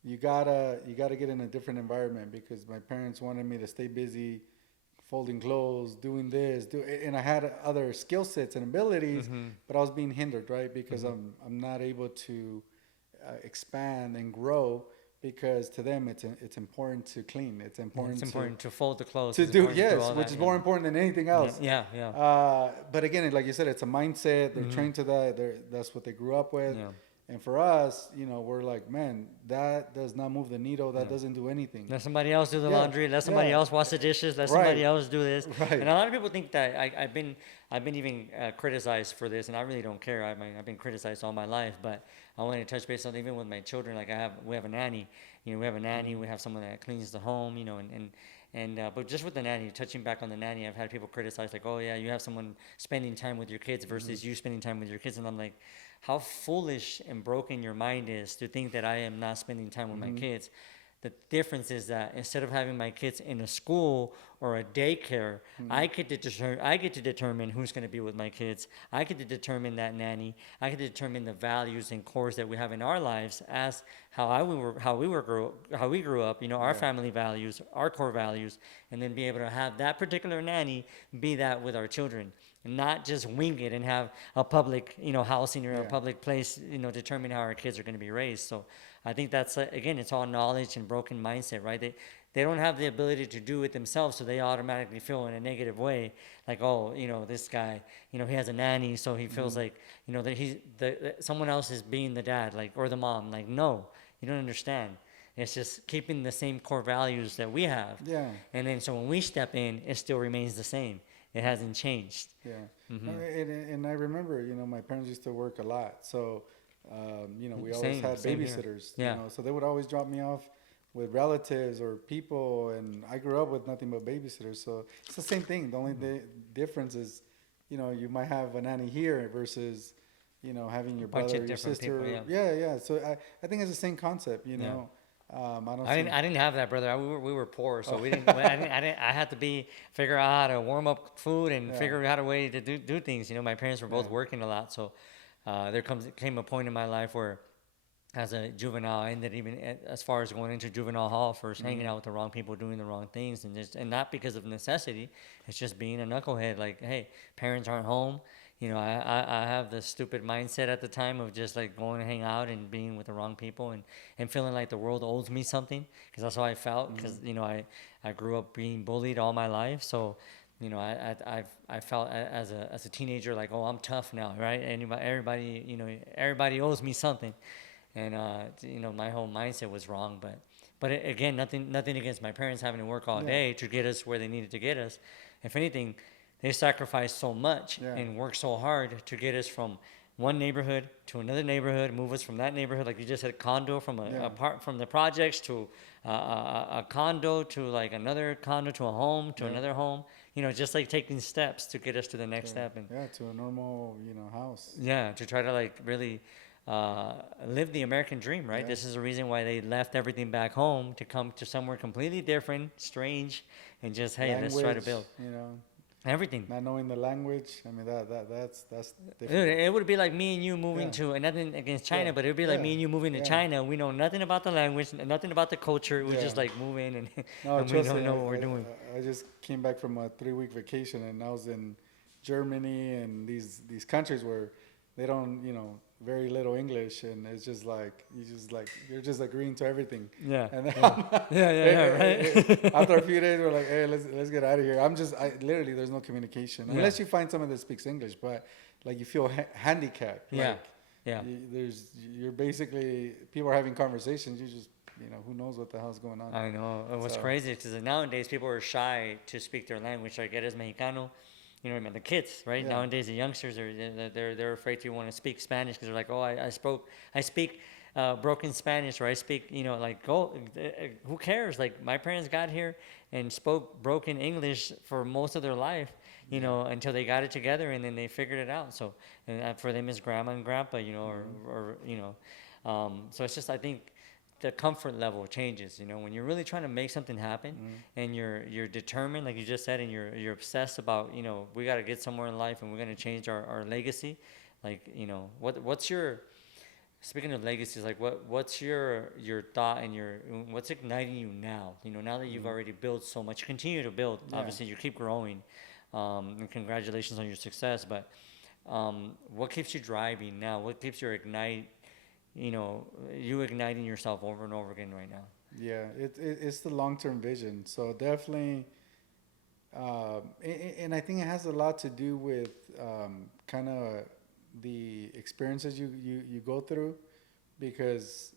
you gotta get in a different environment, because my parents wanted me to stay busy, folding clothes, doing this, and I had other skill sets and abilities, but I was being hindered, right? Because I'm not able to expand and grow, because to them it's important to clean. It's important to fold the clothes. To do, yes, which is more important than anything else. Yeah. But again, like you said, it's a mindset. They're trained to that. That's what they grew up with. Yeah. And for us, we're like, man, that does not move the needle. That doesn't do anything. Let somebody else do the laundry. Let somebody else wash the dishes. Let somebody else do this. Right. And a lot of people think that I've been even criticized for this, and I really don't care. I've been criticized all my life, but I want to touch base on even with my children. Like we have a nanny. We have a nanny. We have someone that cleans the home. But just with the nanny, touching back on the nanny, I've had people criticize, like, oh yeah, you have someone spending time with your kids versus you spending time with your kids, and I'm like, how foolish and broken your mind is to think that I am not spending time with my kids. The difference is that instead of having my kids in a school or a daycare, I get to determine who's going to be with my kids. I get to determine that nanny. I get to determine the values and cores that we have in our lives as how we grew up. Our family values, our core values, and then be able to have that particular nanny be that with our children. And not just wing it and have a public, housing or a public place, determine how our kids are going to be raised. So I think that's, again, it's all knowledge and broken mindset, right? They don't have the ability to do it themselves, so they automatically feel in a negative way, like, oh, this guy, he has a nanny, so he feels like, that someone else is being the dad, like, or the mom. Like, no, you don't understand. It's just keeping the same core values that we have. Yeah. And then so when we step in, it still remains the same. It hasn't changed. Yeah. And I remember, my parents used to work a lot. So, we always had babysitters. Yeah. So they would always drop me off with relatives or people. And I grew up with nothing but babysitters. So it's the same thing. The only difference is, you might have a nanny here versus, having your brother or your sister. People, yeah. So I think it's the same concept, Yeah. I didn't have that, brother. We were poor, so we didn't. I had to figure out how to warm up food and figure out a way to do things. My parents were both working a lot, so there came a point in my life where, as a juvenile, I ended even as far as going into juvenile hall first, hanging out with the wrong people, doing the wrong things, and not because of necessity. It's just being a knucklehead. Like, hey, parents aren't home. I have the stupid mindset at the time of just like going to hang out and being with the wrong people and feeling like the world owes me something, because that's how I felt, because I grew up being bullied all my life. So I felt as a teenager like, oh, I'm tough now, right? Everybody owes me something, and my whole mindset was wrong. But again, nothing against my parents having to work all day to get us where they needed to get us. If anything, they sacrificed so much and worked so hard to get us from one neighborhood to another neighborhood, move us from that neighborhood, like you just said, condo, from apart from the projects to a condo, to like another condo, to a home, to another home. Just like taking steps to get us to the next step. And to a normal, house. Yeah, to try to like really live the American dream, right? This is the reason why they left everything back home to come to somewhere completely different, strange, and just, hey, let's try to build. Everything. Not knowing the language, I mean, that's different. Dude, it would be like me and you moving to, and nothing against China, but it would be like me and you moving to China. We know nothing about the language, nothing about the culture. We just like move in and we don't know what we're doing. I just came back from a 3-week vacation, and I was in Germany and these countries where they don't, very little English, and it's just like you're just agreeing to everything. Yeah. And then Right. after a few days, we're like, hey, let's get out of here. I literally, there's no communication unless you find someone that speaks English, but like you feel handicapped. Yeah. Like, Yeah. you're basically, people are having conversations. You just, who knows what the hell's going on. I know. It was crazy because nowadays people are shy to speak their language. Like, eres Mexicano. I mean, the kids, right? Yeah. Nowadays, the youngsters they're afraid to want to speak Spanish because they're like, oh, I speak broken Spanish, or I speak, who cares? Like, my parents got here and spoke broken English for most of their life, until they got it together, and then they figured it out. So, and for them, it's grandma and grandpa, so it's just, I think, the comfort level changes. When you're really trying to make something happen, and you're determined, like you just said, and you're obsessed about, we got to get somewhere in life, and we're going to change our legacy. Like, what's your, speaking of legacies, like what's your thought, and what's igniting you now? Now that you've already built so much, you continue to build. Yeah. Obviously, you keep growing, and congratulations on your success. But what keeps you driving now? What keeps you you igniting yourself over and over again right now? Yeah, it's the long-term vision. So definitely, and I think it has a lot to do with kind of the experiences you go through, because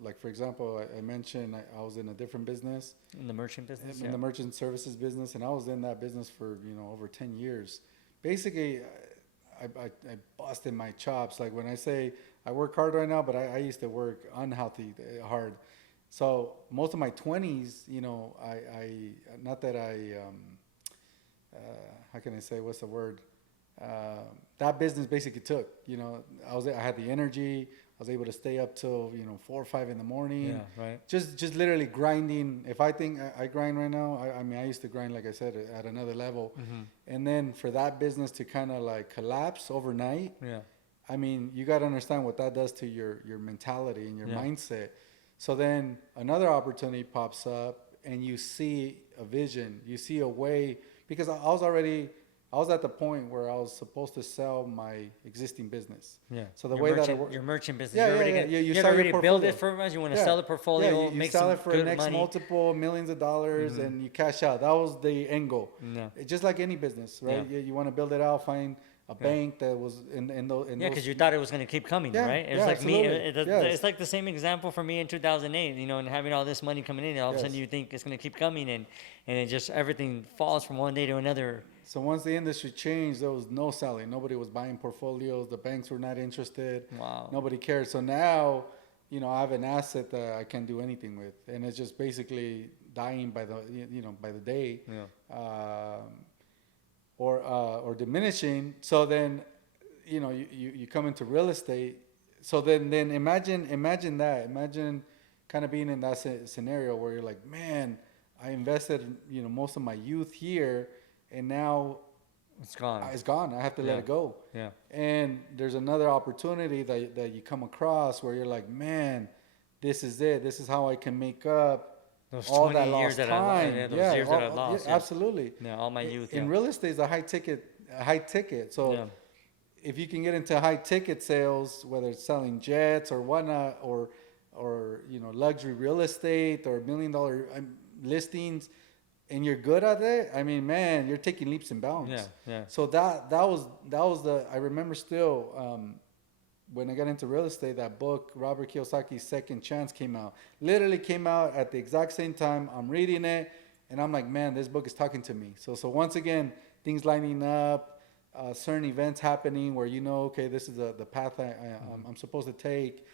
like, for example, I mentioned I was in a different business, In the merchant business? in the merchant services business, and I was in that business for over 10 years. Basically, I busted my chops. Like, when I say I work hard right now, but I used to work unhealthy hard. So most of my 20s, I not that how can I say, what's the word? That business basically took, I had the energy. I was able to stay up till 4 or 5 in the morning. Yeah, right. Just literally grinding. If I think I grind right now, I mean, I used to grind, like I said, at another level. And then for that business to kind of like collapse overnight, Yeah. I mean, you got to understand what that does to your mentality and your mindset. So then another opportunity pops up, and you see a vision, you see a way, because I was at the point where I was supposed to sell my existing business. Yeah. So the your way merchant, that I work, your merchant business. Yeah, you're already yeah, gonna- yeah. You You sell have your already built it portfolio. for us. You want to sell the portfolio, you make sell some it for good next money. multiple millions of dollars, and you cash out. That was the end goal. No. It's just like any business, right? Yeah. You want to build it out, find a bank that was in those. Yeah, because you thought it was going to keep coming, Yeah, right? It was yeah, like me. absolutely. Yes. It's like the same example for me in 2008, and having all this money coming in, and all of a sudden Yes. you think it's going to keep coming, and it just, everything falls from one day to another. So once the industry changed, there was no selling. Nobody was buying portfolios. The banks were not interested. Wow. Nobody cared. So now, I have an asset that I can't do anything with, and it's just basically dying by the day, or diminishing. So then, you come into real estate. So then imagine that. Imagine kind of being in that scenario where you're like, man, I invested, most of my youth here, and now It's gone. it's gone. I have to let it go. Yeah. And there's another opportunity that you come across where you're like, man, this is it. This is how I can make up Those all 20 that years lost that time. years that I lost. Yeah, absolutely. Yeah, all my youth. In Yeah. real estate, is a high ticket. So Yeah. if you can get into high ticket sales, whether it's selling jets or whatnot, or luxury real estate or $1 million listings, and you're good at it, I mean, man, you're taking leaps and bounds. Yeah, yeah. So that was I remember still, when I got into real estate, that book, Robert Kiyosaki's Second Chance, came out. Literally came out at the exact same time. I'm reading it, and I'm like, man, this book is talking to me. So once again, things lining up, certain events happening where okay, this is the path I'm supposed to take,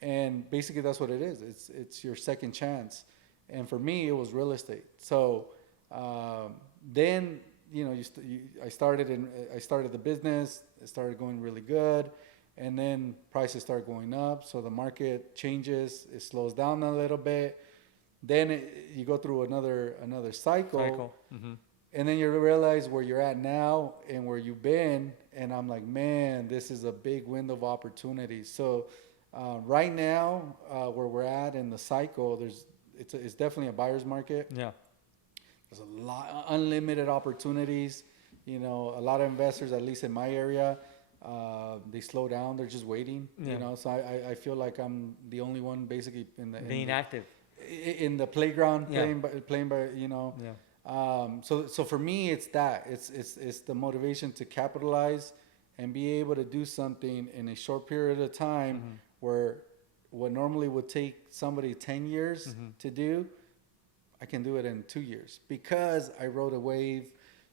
and basically that's what it is. It's your second chance. And for me, it was real estate. So then, I started the business. It started going really good, and then prices start going up. So the market changes. It slows down a little bit. Then you go through another cycle. Mm-hmm. And then you realize where you're at now and where you've been. And I'm like, man, this is a big window of opportunity. So right now, where we're at in the cycle, it's definitely a buyer's market. Yeah. There's a lot, unlimited opportunities. A lot of investors, at least in my area, They slow down. They're just waiting. Yeah. You know, so I feel like I'm the only one basically Being active. in the playground Yeah. playing by you know. Yeah. So for me, it's that it's the motivation to capitalize and be able to do something in a short period of time where what normally would take somebody 10 years to do, I can do it in 2 years because I rode a wave,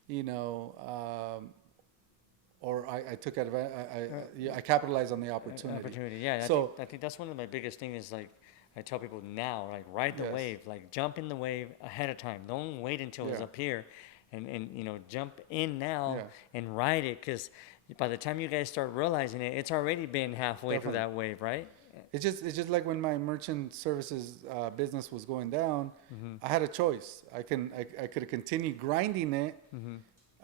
you know, or I took advantage. I capitalized on the opportunity. Yeah. So I think that's one of my biggest things is like I tell people now, like ride the Yes. wave, like jump in the wave ahead of time. Don't wait until it's Yeah. up here, and you know jump in now Yeah. and ride it because by the time you guys start realizing it, it's already been halfway through Definitely. that wave, right? It's just like when my merchant services business was going down, I had a choice. I could have continued grinding it,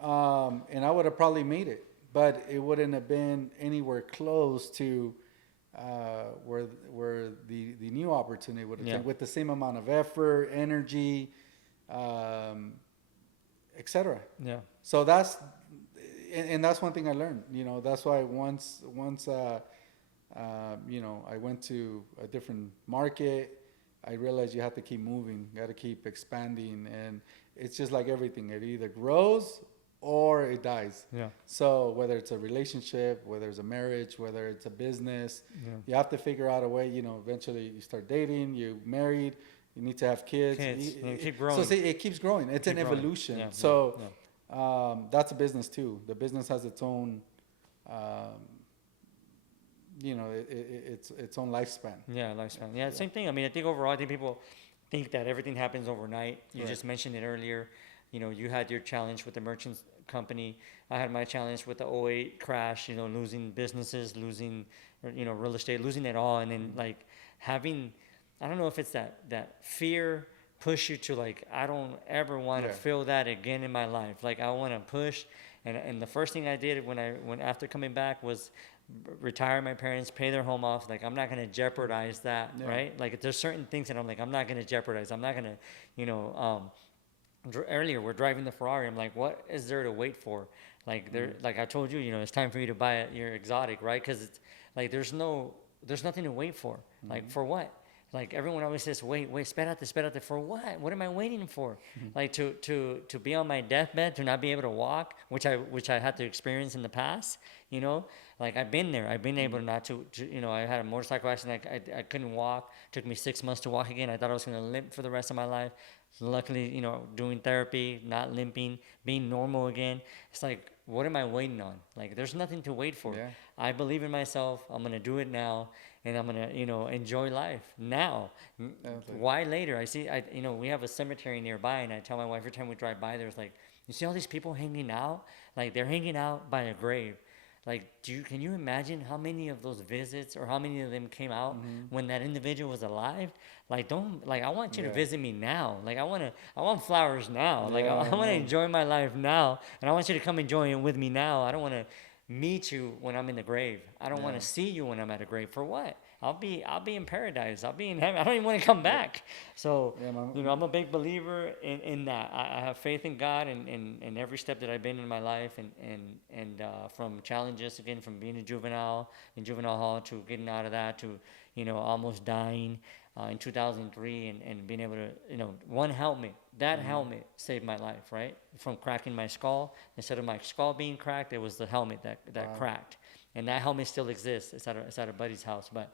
and I would have probably made it, but it wouldn't have been anywhere close to where the new opportunity would have Yeah. taken with the same amount of effort, energy, etc. Yeah. So and that's one thing I learned. You know, that's why once you know, I went to a different market. I realized you have to keep moving, you got to keep expanding, and it's just like everything. It either grows or it dies. Yeah. So whether it's a relationship, whether it's a marriage, whether it's a business, Yeah. you have to figure out a way. You know, eventually you start dating, you married, you need to have kids. You keep growing. So see, it keeps growing. It's an Keep growing. evolution. Yeah, So yeah. that's a business too. The business has its own. You know, its own lifespan. Yeah, lifespan. Yeah, same thing. I mean, I think overall, I think people think that everything happens overnight. You Right. just mentioned it earlier. You know, you had your challenge with the merchant company. I had my challenge with the '08 crash. You know, losing businesses, losing, you know, real estate, losing it all, and then like having, I don't know if it's that fear push you to like I don't ever want to Yeah. feel that again in my life. Like I want to push, and the first thing I did when after coming back was retire my parents, pay their home off. Like I'm not gonna jeopardize that, Yeah. right? Like there's certain things that I'm like I'm not gonna jeopardize. I'm not gonna, you know. Earlier we're driving the Ferrari. I'm like, what is there to wait for? Like like I told you, you know, it's time for you to buy your exotic, right? Because it's like there's nothing to wait for. Like for what? Like everyone always says, wait, sped out there for what? What am I waiting for? Like to be on my deathbed, to not be able to walk, which I had to experience in the past, you know? Like I've been there. I've been able not to you know, I had a motorcycle accident. I couldn't walk. It took me 6 months to walk again. I thought I was going to limp for the rest of my life. Luckily, you know, doing therapy, not limping, being normal again. It's like, what am I waiting on? Like, there's nothing to wait for. Yeah. I believe in myself. I'm going to do it now. And I'm going to, you know, enjoy life now. Definitely. Why later? You know, we have a cemetery nearby. And I tell my wife every time we drive by, there's like, you see all these people hanging out? Like, they're hanging out by a grave. Like, can you imagine how many of those visits or how many of them came out when that individual was alive? Like, I want you to Yeah. visit me now. Like, I want flowers now. Like, Yeah, I want to no. enjoy my life now. And I want you to come enjoy it with me now. I don't want to meet you when I'm in the grave. I don't want Yeah. to see you when I'm at a grave. For what? I'll be in paradise. I'll be in heaven. I don't even want to come back. So, Yeah, you know, I'm a big believer in that. I have faith in God and every step that I've been in my life and from challenges, again, from being in juvenile hall to getting out of that to, you know, almost dying in 2003 and being able to, you know, one helmet, that helmet saved my life, right? From cracking my skull. Instead of my skull being cracked, it was the helmet that Wow. cracked. And that helmet still exists. It's at a buddy's house. But,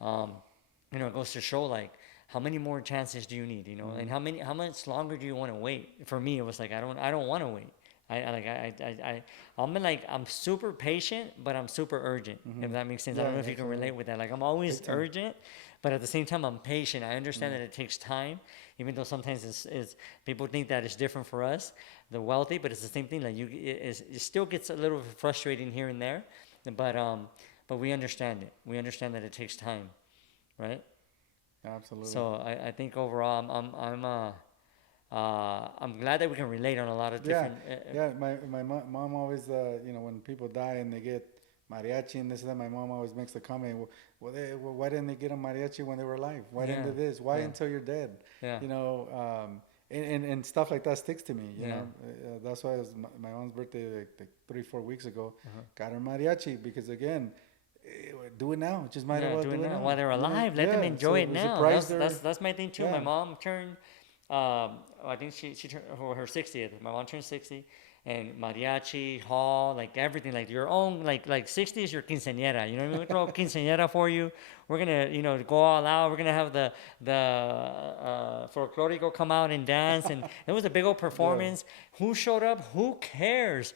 you know, it goes to show, like, how many more chances do you need, you know? And how much longer do you want to wait? For me, it was like, I don't want to wait. I'm super patient, but I'm super urgent, if that makes sense. I don't know if you can relate with that. Like, I'm always urgent, but at the same time, I'm patient. I understand that it takes time, even though sometimes it's people think that it's different for us, the wealthy, but it's the same thing. Like, it still gets a little frustrating here and there, but we understand it. We understand that it takes time, right? Absolutely. So I think overall, I'm glad that we can relate on a lot of different. Yeah. My mom always, you know, when people die and they get mariachi and this and that, my mom always makes the comment, well, why didn't they get a mariachi when they were alive? Why didn't they this? Why until you're dead? Yeah. You know, and stuff like that sticks to me. You Yeah. know, that's why it was my mom's birthday like 3-4 weeks ago. Got her mariachi because again, do it now. Just might as well do it now now. while they're You know? alive. Let them Yeah, enjoy so it now. surprise That's my thing too. Yeah. My mom turned, I think she turned her 60th. My mom turned 60, and mariachi hall, like everything, like your own, like 60 is your quinceañera. You know what I mean? We throw a quinceañera for you. We're gonna go all out. We're gonna have the folklorico come out and dance, and it was a big old performance. Who showed up? Who cares?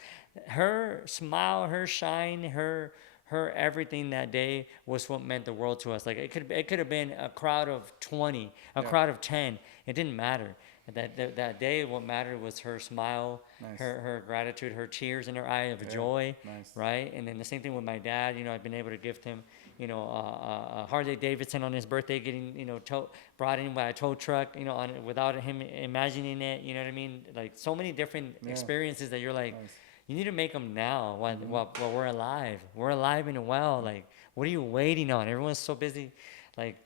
Her smile, her shine, her everything that day was what meant the world to us. Like it could have been a crowd of 20, a crowd of 10. It didn't matter. That day, what mattered was her smile, Nice. her gratitude, her tears in her eye of joy, Nice. right? And then the same thing with my dad. I've been able to gift him, a Harley Davidson on his birthday, getting brought in by a tow truck, without him imagining it. You know what I mean? Like so many different experiences that you're like. Nice. You need to make them now while we're alive. We're alive and well. Like, what are you waiting on? Everyone's so busy, like,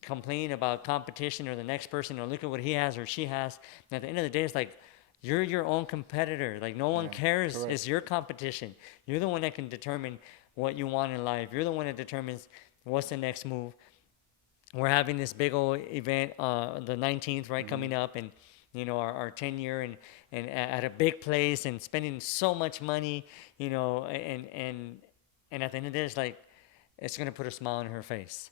complaining about competition or the next person or look at what he has or she has. And at the end of the day, it's like, you're your own competitor. Like, no one cares. correct. It's your competition. You're the one that can determine what you want in life. You're the one that determines what's the next move. We're having this big old event, the 19th, right, coming up, and our 10-year and at a big place and spending so much money, and at the end of the day, it's like, it's going to put a smile on her face.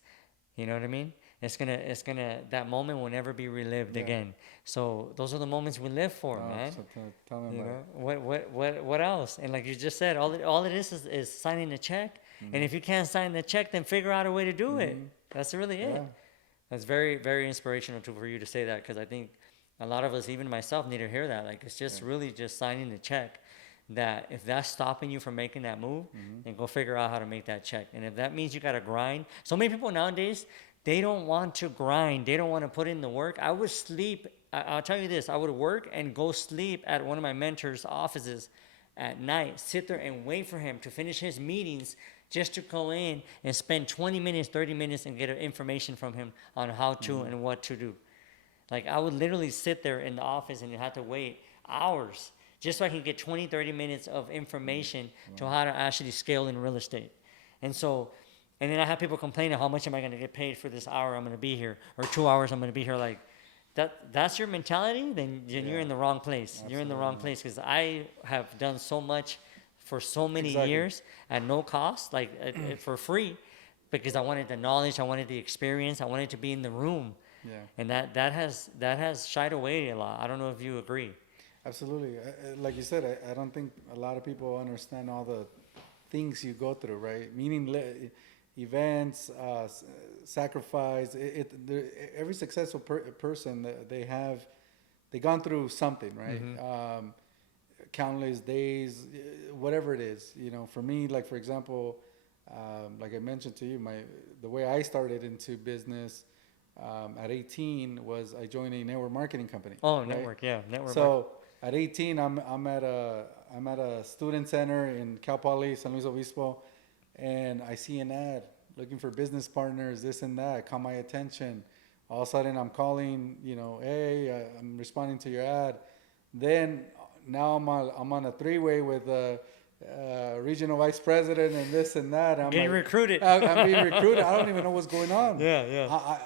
You know what I mean? It's gonna, that moment will never be relived again. So those are the moments we live for, man. So tell me about it. What else? And like you just said, all it is signing the check. And if you can't sign the check, then figure out a way to do it. That's really it. Yeah. That's very, very inspirational for you to say that, because I think a lot of us, even myself, need to hear that. Like, it's just really just signing the check. That if that's stopping you from making that move, then go figure out how to make that check. And if that means you got to grind. So many people nowadays, they don't want to grind. They don't want to put in the work. I would sleep. I'll tell you this. I would work and go sleep at one of my mentor's offices at night, sit there and wait for him to finish his meetings just to go in and spend 20 minutes, 30 minutes and get information from him on how to and what to do. Like, I would literally sit there in the office and have to wait hours just so I can get 20, 30 minutes of information to how to actually scale in real estate. And then I have people complaining, how much am I going to get paid for this hour I'm going to be here, or 2 hours I'm going to be here? Like, that's your mentality, then you're in the wrong place. Absolutely. You're in the wrong place, because I have done so much for so many years at no cost, like for free, because I wanted the knowledge, I wanted the experience, I wanted to be in the room. Yeah. And that has shied away a lot. I don't know if you agree. Absolutely. Like you said, I don't think a lot of people understand all the things you go through, right? Meaning events, sacrifice. Every successful person, they gone through something, right? Mm-hmm. Countless days, whatever it is. For me, like for example, like I mentioned to you, the way I started into business at 18 was I joined a network marketing company. Oh, right? Network. So at 18, I'm at a student center in Cal Poly, San Luis Obispo, and I see an ad looking for business partners, this and that, caught my attention. All of a sudden, I'm calling, hey, I'm responding to your ad. Then now I'm on a three-way with a regional vice president and this and that. I'm getting recruited. I'm being recruited. I don't even know what's going on. Yeah. I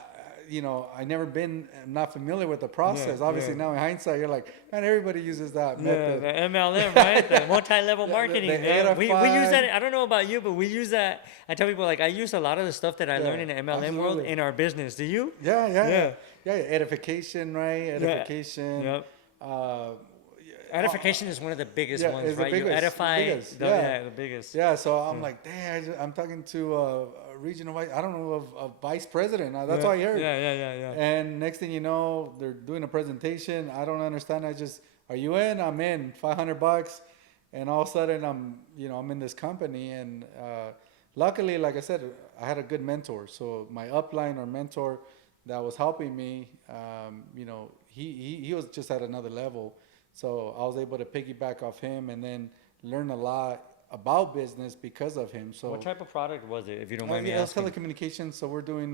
I'm not familiar with the process. Obviously, now in hindsight, you're like, man, everybody uses that method. The MLM, right? The multi-level marketing. We use that. I don't know about you, but we use that. I tell people, like, I use a lot of the stuff that I learned in the MLM world in our business. Do you? Yeah. Edification, right? Edification. Yep. Edification is one of the biggest ones, right? You edify. The biggest. Yeah, so I'm like, dang, I'm talking to a regional vice, I don't know, a vice president. That's all I heard. Yeah. And next thing you know, they're doing a presentation. I don't understand. Are you in? I'm in. $500. And all of a sudden, I'm in this company. And luckily, like I said, I had a good mentor. So my upline or mentor that was helping me, he was just at another level. So I was able to piggyback off him and then learn a lot about business because of him. So what type of product was it, if you don't mind me asking? It was telecommunications. So we're doing,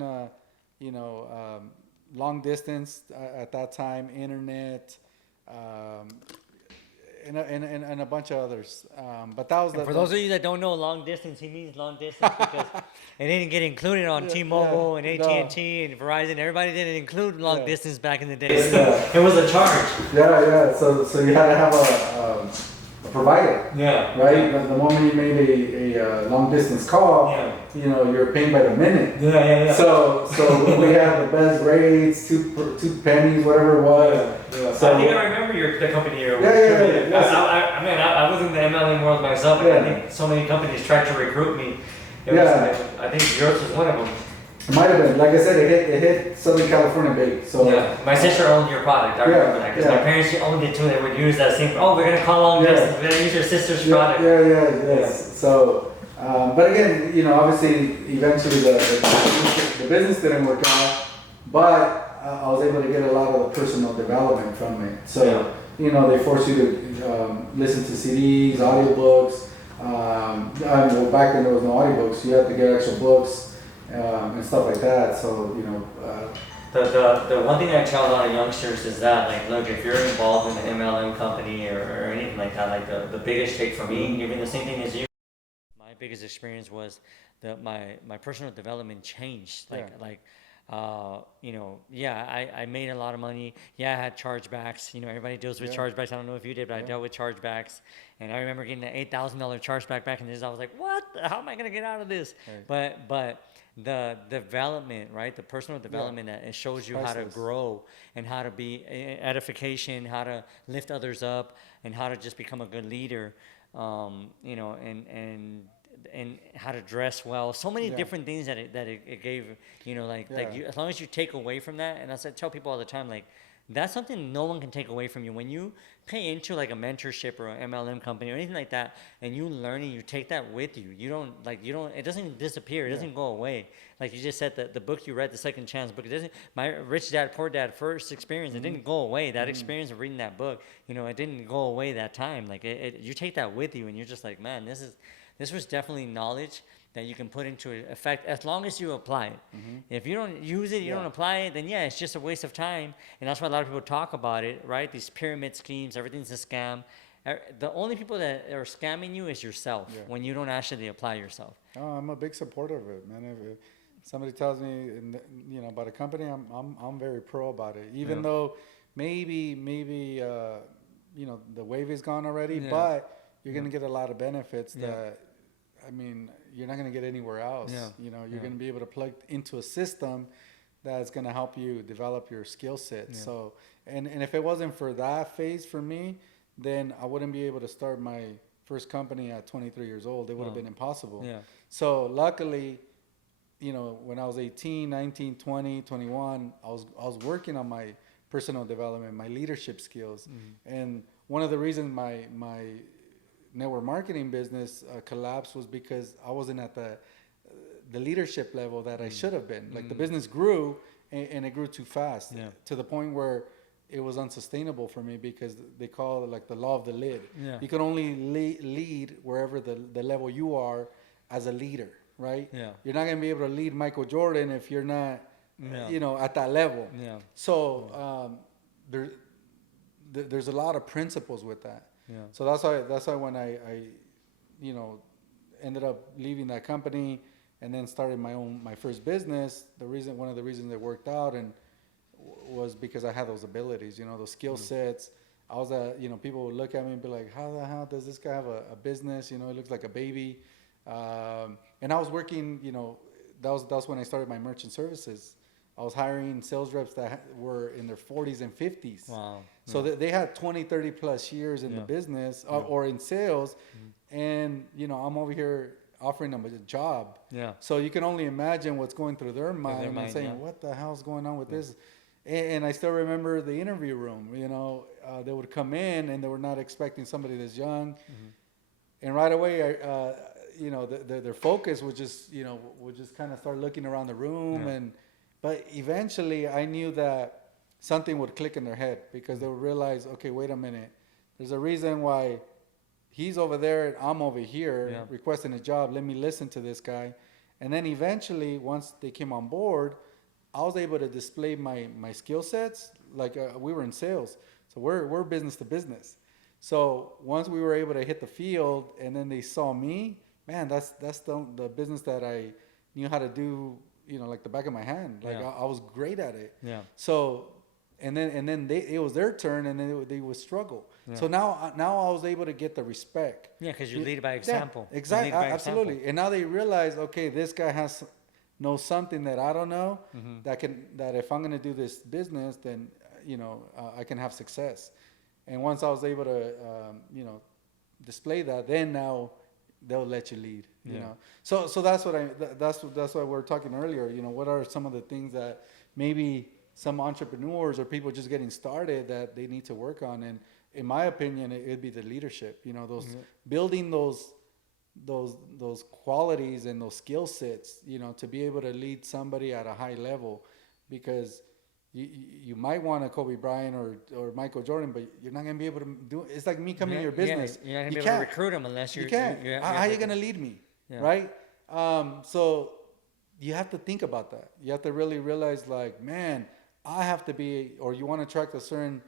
long distance at that time, internet, and a bunch of others. But that was And for those of you that don't know long distance, he means long distance because it didn't get included on T-Mobile and AT&T and Verizon. Everybody didn't include long distance back in the day. It was a charge. Yeah. So you had to have a provider. Yeah. Right. The moment you made a long distance call, you're paying by the minute. Yeah. So we had the best rates, two pennies, whatever it was. Yeah. So I think I remember the company here. Yeah. I was in the MLM world myself, and I think so many companies tried to recruit me. I think yours was one of them. It might have been. Like I said, it hit Southern California big. So my sister owned your product. I remember that because my parents owned it too. They would use that same. Oh, we're gonna call long distance. We're gonna use your sister's product. Yes. So, but again, obviously, eventually the business didn't work out, but I was able to get a lot of the personal development from it. So, they force you to listen to CDs, audiobooks. Well, back then there was no audiobooks. You had to get actual books. And stuff like that. So the one thing I tell a lot of youngsters is that, like, look, if you're involved in an MLM company or anything like that, like the biggest take for me, even the same thing as you, my biggest experience was that my personal development changed. I made a lot of money. Yeah, I had chargebacks. Everybody deals with chargebacks. I don't know if you did, but I dealt with chargebacks. And I remember getting an $8,000 chargeback back in this. I was like, what? How am I going to get out of this? Right. But the development, right? The personal development that it shows you how to grow and how to be edification, how to lift others up, and how to just become a good leader. And how to dress well, so many different things that it gave, as long as you take away from that. And I tell people all the time, like, that's something no one can take away from you. When you pay into like a mentorship or an MLM company or anything like that, and you learn and you take that with you, it doesn't disappear. It doesn't go away. Like you just said, the book you read, the Second Chance book, my Rich Dad, Poor Dad first experience, it didn't go away. That experience of reading that book, it didn't go away that time. Like you take that with you and you're just like, man, this was definitely knowledge that you can put into effect as long as you apply it. If you don't use it, you don't apply it, then it's just a waste of time. And that's why a lot of people talk about it, right? These pyramid schemes, everything's a scam. The only people that are scamming you is yourself when you don't actually apply yourself. Oh, I'm a big supporter of it, man. If somebody tells me, about a company, I'm very pro about it. Even though maybe the wave is gone already, but you're gonna get a lot of benefits that. I mean, you're not going to get anywhere else. You're going to be able to plug into a system that's going to help you develop your skill set. So, and if it wasn't for that phase for me, then I wouldn't be able to start my first company at 23 years old. It would have been impossible. So luckily, when I was 18, 19, 20, 21, I was working on my personal development, my leadership skills. And one of the reasons my network marketing business collapsed was because I wasn't at the leadership level that I should have been. Like the business grew and it grew too fast to the point where it was unsustainable for me because they call it like the law of the lid. You can only lead wherever the level you are as a leader, right? You're not going to be able to lead Michael Jordan if you're not, at that level. So there's a lot of principles with that. So that's why when I ended up leaving that company and then started my first business, one of the reasons it worked out was because I had those abilities, those skill sets. I was people would look at me and be like, how the hell does this guy have a business? It looks like a baby. And I was working, that was when I started my merchant services. I was hiring sales reps that were in their 40s and 50s. Wow. So they had 20, 30 plus years in the business or in sales. And, I'm over here offering them a job. So you can only imagine what's going through their mind and saying, what the hell's going on with this? And I still remember the interview room, they would come in and they were not expecting somebody this young. And right away, their focus was just, would just kind of start looking around the room. But eventually I knew that something would click in their head because they would realize, okay, wait a minute. There's a reason why he's over there and I'm over here requesting a job. Let me listen to this guy. And then eventually, once they came on board, I was able to display my skill sets. Like we were in sales. So we're business to business. So once we were able to hit the field, and then they saw me, man, that's the business that I knew how to do, like the back of my hand. Like Yeah. I was great at it. Yeah. So and then it was their turn, and then they would struggle. Yeah. So now I was able to get the respect. Yeah, because you lead by example. Yeah, exactly, You lead by absolutely. example. And now they realize, okay, this guy knows something that I don't know. That if I'm gonna do this business, then I can have success. And once I was able to display that, then now they'll let you lead. You know, so that's why we were talking earlier. What are some of the things that maybe some entrepreneurs or people just getting started that they need to work on? And in my opinion, it'd be the leadership. Those building those qualities and those skill sets. To be able to lead somebody at a high level, because you might want a Kobe Bryant or Michael Jordan, but you're not gonna be able to do it. It's like me coming to your business. You're not gonna be able to recruit them unless you can't. How are you gonna lead me, right? So you have to think about that. You have to really realize, like, man, I have to be. Or you want to attract a certain,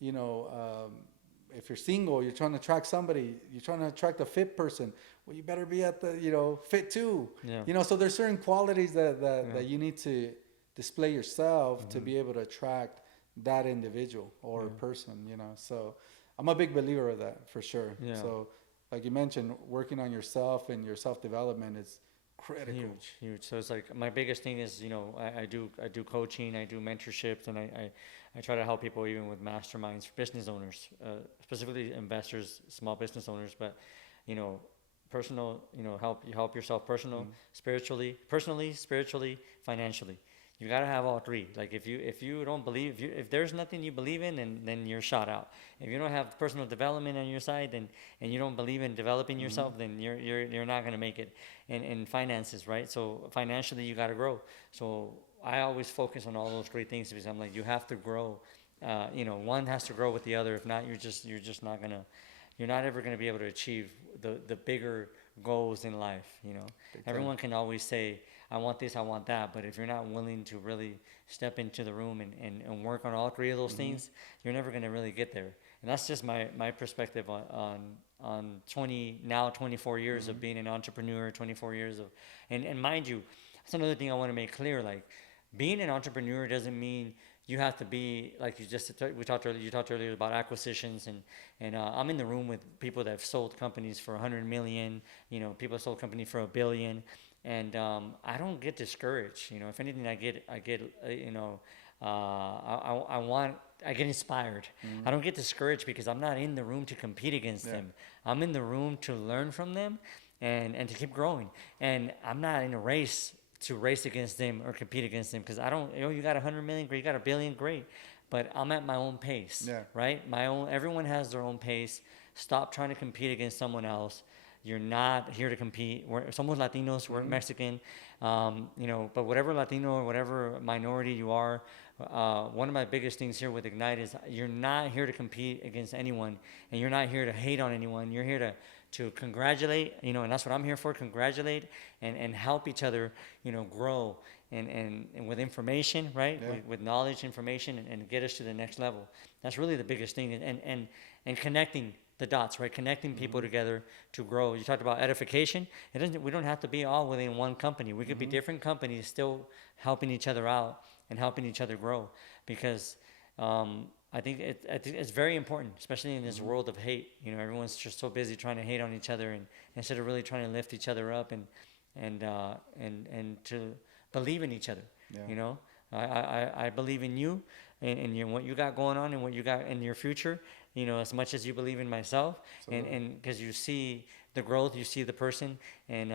if you're single, you're trying to attract somebody. You're trying to attract a fit person. Well, you better be at the fit too. Yeah. So there's certain qualities that you need to display yourself to be able to attract that individual or person. So I'm a big believer of that, for sure. So like you mentioned, working on yourself and your self-development is critical. Huge. So it's like my biggest thing is, I do coaching, I do mentorships, and I try to help people even with masterminds for business owners, specifically investors, small business owners, but personal, help yourself personally, spiritually, financially. You got to have all three. Like if you don't believe, if there's nothing you believe in, then you're shot out. If you don't have personal development on your side, and you don't believe in developing yourself, then you're not going to make it. And finances, right? So financially, you got to grow. So I always focus on all those three things, because I'm like, you have to grow. One has to grow with the other. If not, you're not ever gonna be able to achieve the bigger goals in life. Everyone can always say, I want this, I want that, but if you're not willing to really step into the room and work on all three of those things, you're never gonna really get there. And that's just my perspective on 24 years of being an entrepreneur, 24 years of, and mind you, that's another thing I want to make clear. Like, being an entrepreneur doesn't mean you have to be, like you talked earlier about acquisitions, and I'm in the room with people that have sold companies for 100 million, people have sold company for $1 billion, and I don't get discouraged. If anything, I get I get inspired. I don't get discouraged, because I'm not in the room to compete against them. I'm in the room to learn from them and to keep growing. And I'm not in a race to race against them or compete against them, because I don't, you got 100 million, great, you got $1 billion, great. But I'm at my own pace, right? Everyone has their own pace. Stop trying to compete against someone else. You're not here to compete. Somos Latinos, we're Mexican, but whatever Latino or whatever minority you are, one of my biggest things here with IGNYTE is you're not here to compete against anyone, and you're not here to hate on anyone. You're here to congratulate, and that's what I'm here for, congratulate and help each other, grow and with information, right? With knowledge, information, and get us to the next level. That's really the biggest thing, and connecting the dots, right? Connecting people together to grow. You talked about edification. We don't have to be all within one company. We could be different companies still helping each other out and helping each other grow, because I think it's very important, especially in this world of hate. Everyone's just so busy trying to hate on each other, and instead of really trying to lift each other up and to believe in each other. I believe in you and what you got going on and what you got in your future, as much as you believe in myself. Absolutely. And because you see the growth, you see the person, and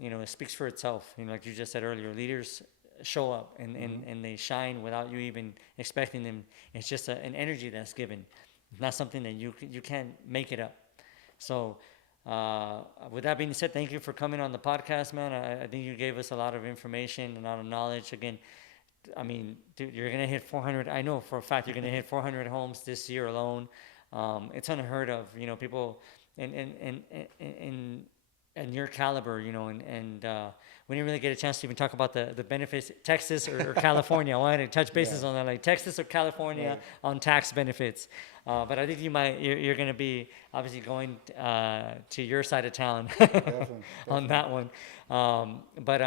it speaks for itself. Like you just said earlier, leaders show up and they shine without you even expecting them. It's just an energy that's given. It's not something that you can't make it up. So with that being said, thank you for coming on the podcast, man. I think you gave us a lot of information, a lot of knowledge. Again, I mean, dude, you're going to hit 400. I know for a fact you're going to hit 400 homes this year alone. It's unheard of, people, and and your caliber, you know, and we didn't really get a chance to even talk about the benefits, Texas or California. I wanted to touch bases on that, like Texas or California on tax benefits. But I think you're going to be obviously going to your side of town on that one. But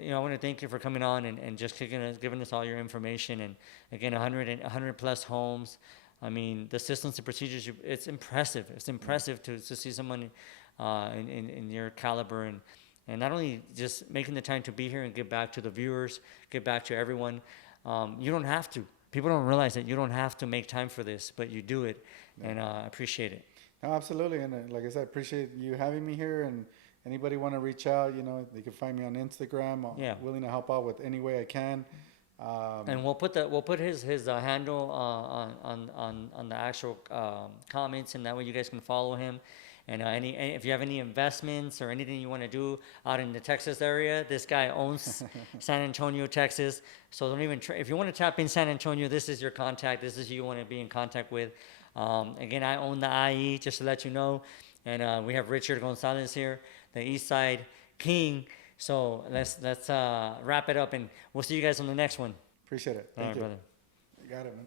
you know, I want to thank you for coming on and just giving us all your information. And again, 100 plus homes. I mean, the systems and procedures, it's impressive. It's impressive to see someone in your caliber and not only just making the time to be here and give back to the viewers, give back to everyone. You don't have to. People don't realize that you don't have to make time for this, but you do it, and I appreciate it. No, absolutely. And like I said, I appreciate you having me here. And anybody want to reach out, you know, they can find me on Instagram. I'm willing to help out with any way I can. And we'll put his handle on the actual comments, and that way you guys can follow him. And if you have any investments or anything you want to do out in the Texas area, this guy owns San Antonio, Texas. So don't even if you want to tap in San Antonio, this is your contact. This is who you want to be in contact with. Again, I own the IE, just to let you know. And we have Richard Gonzalez here, the East Side King. So let's wrap it up, and we'll see you guys on the next one. Appreciate it. All right, brother. You got it, man.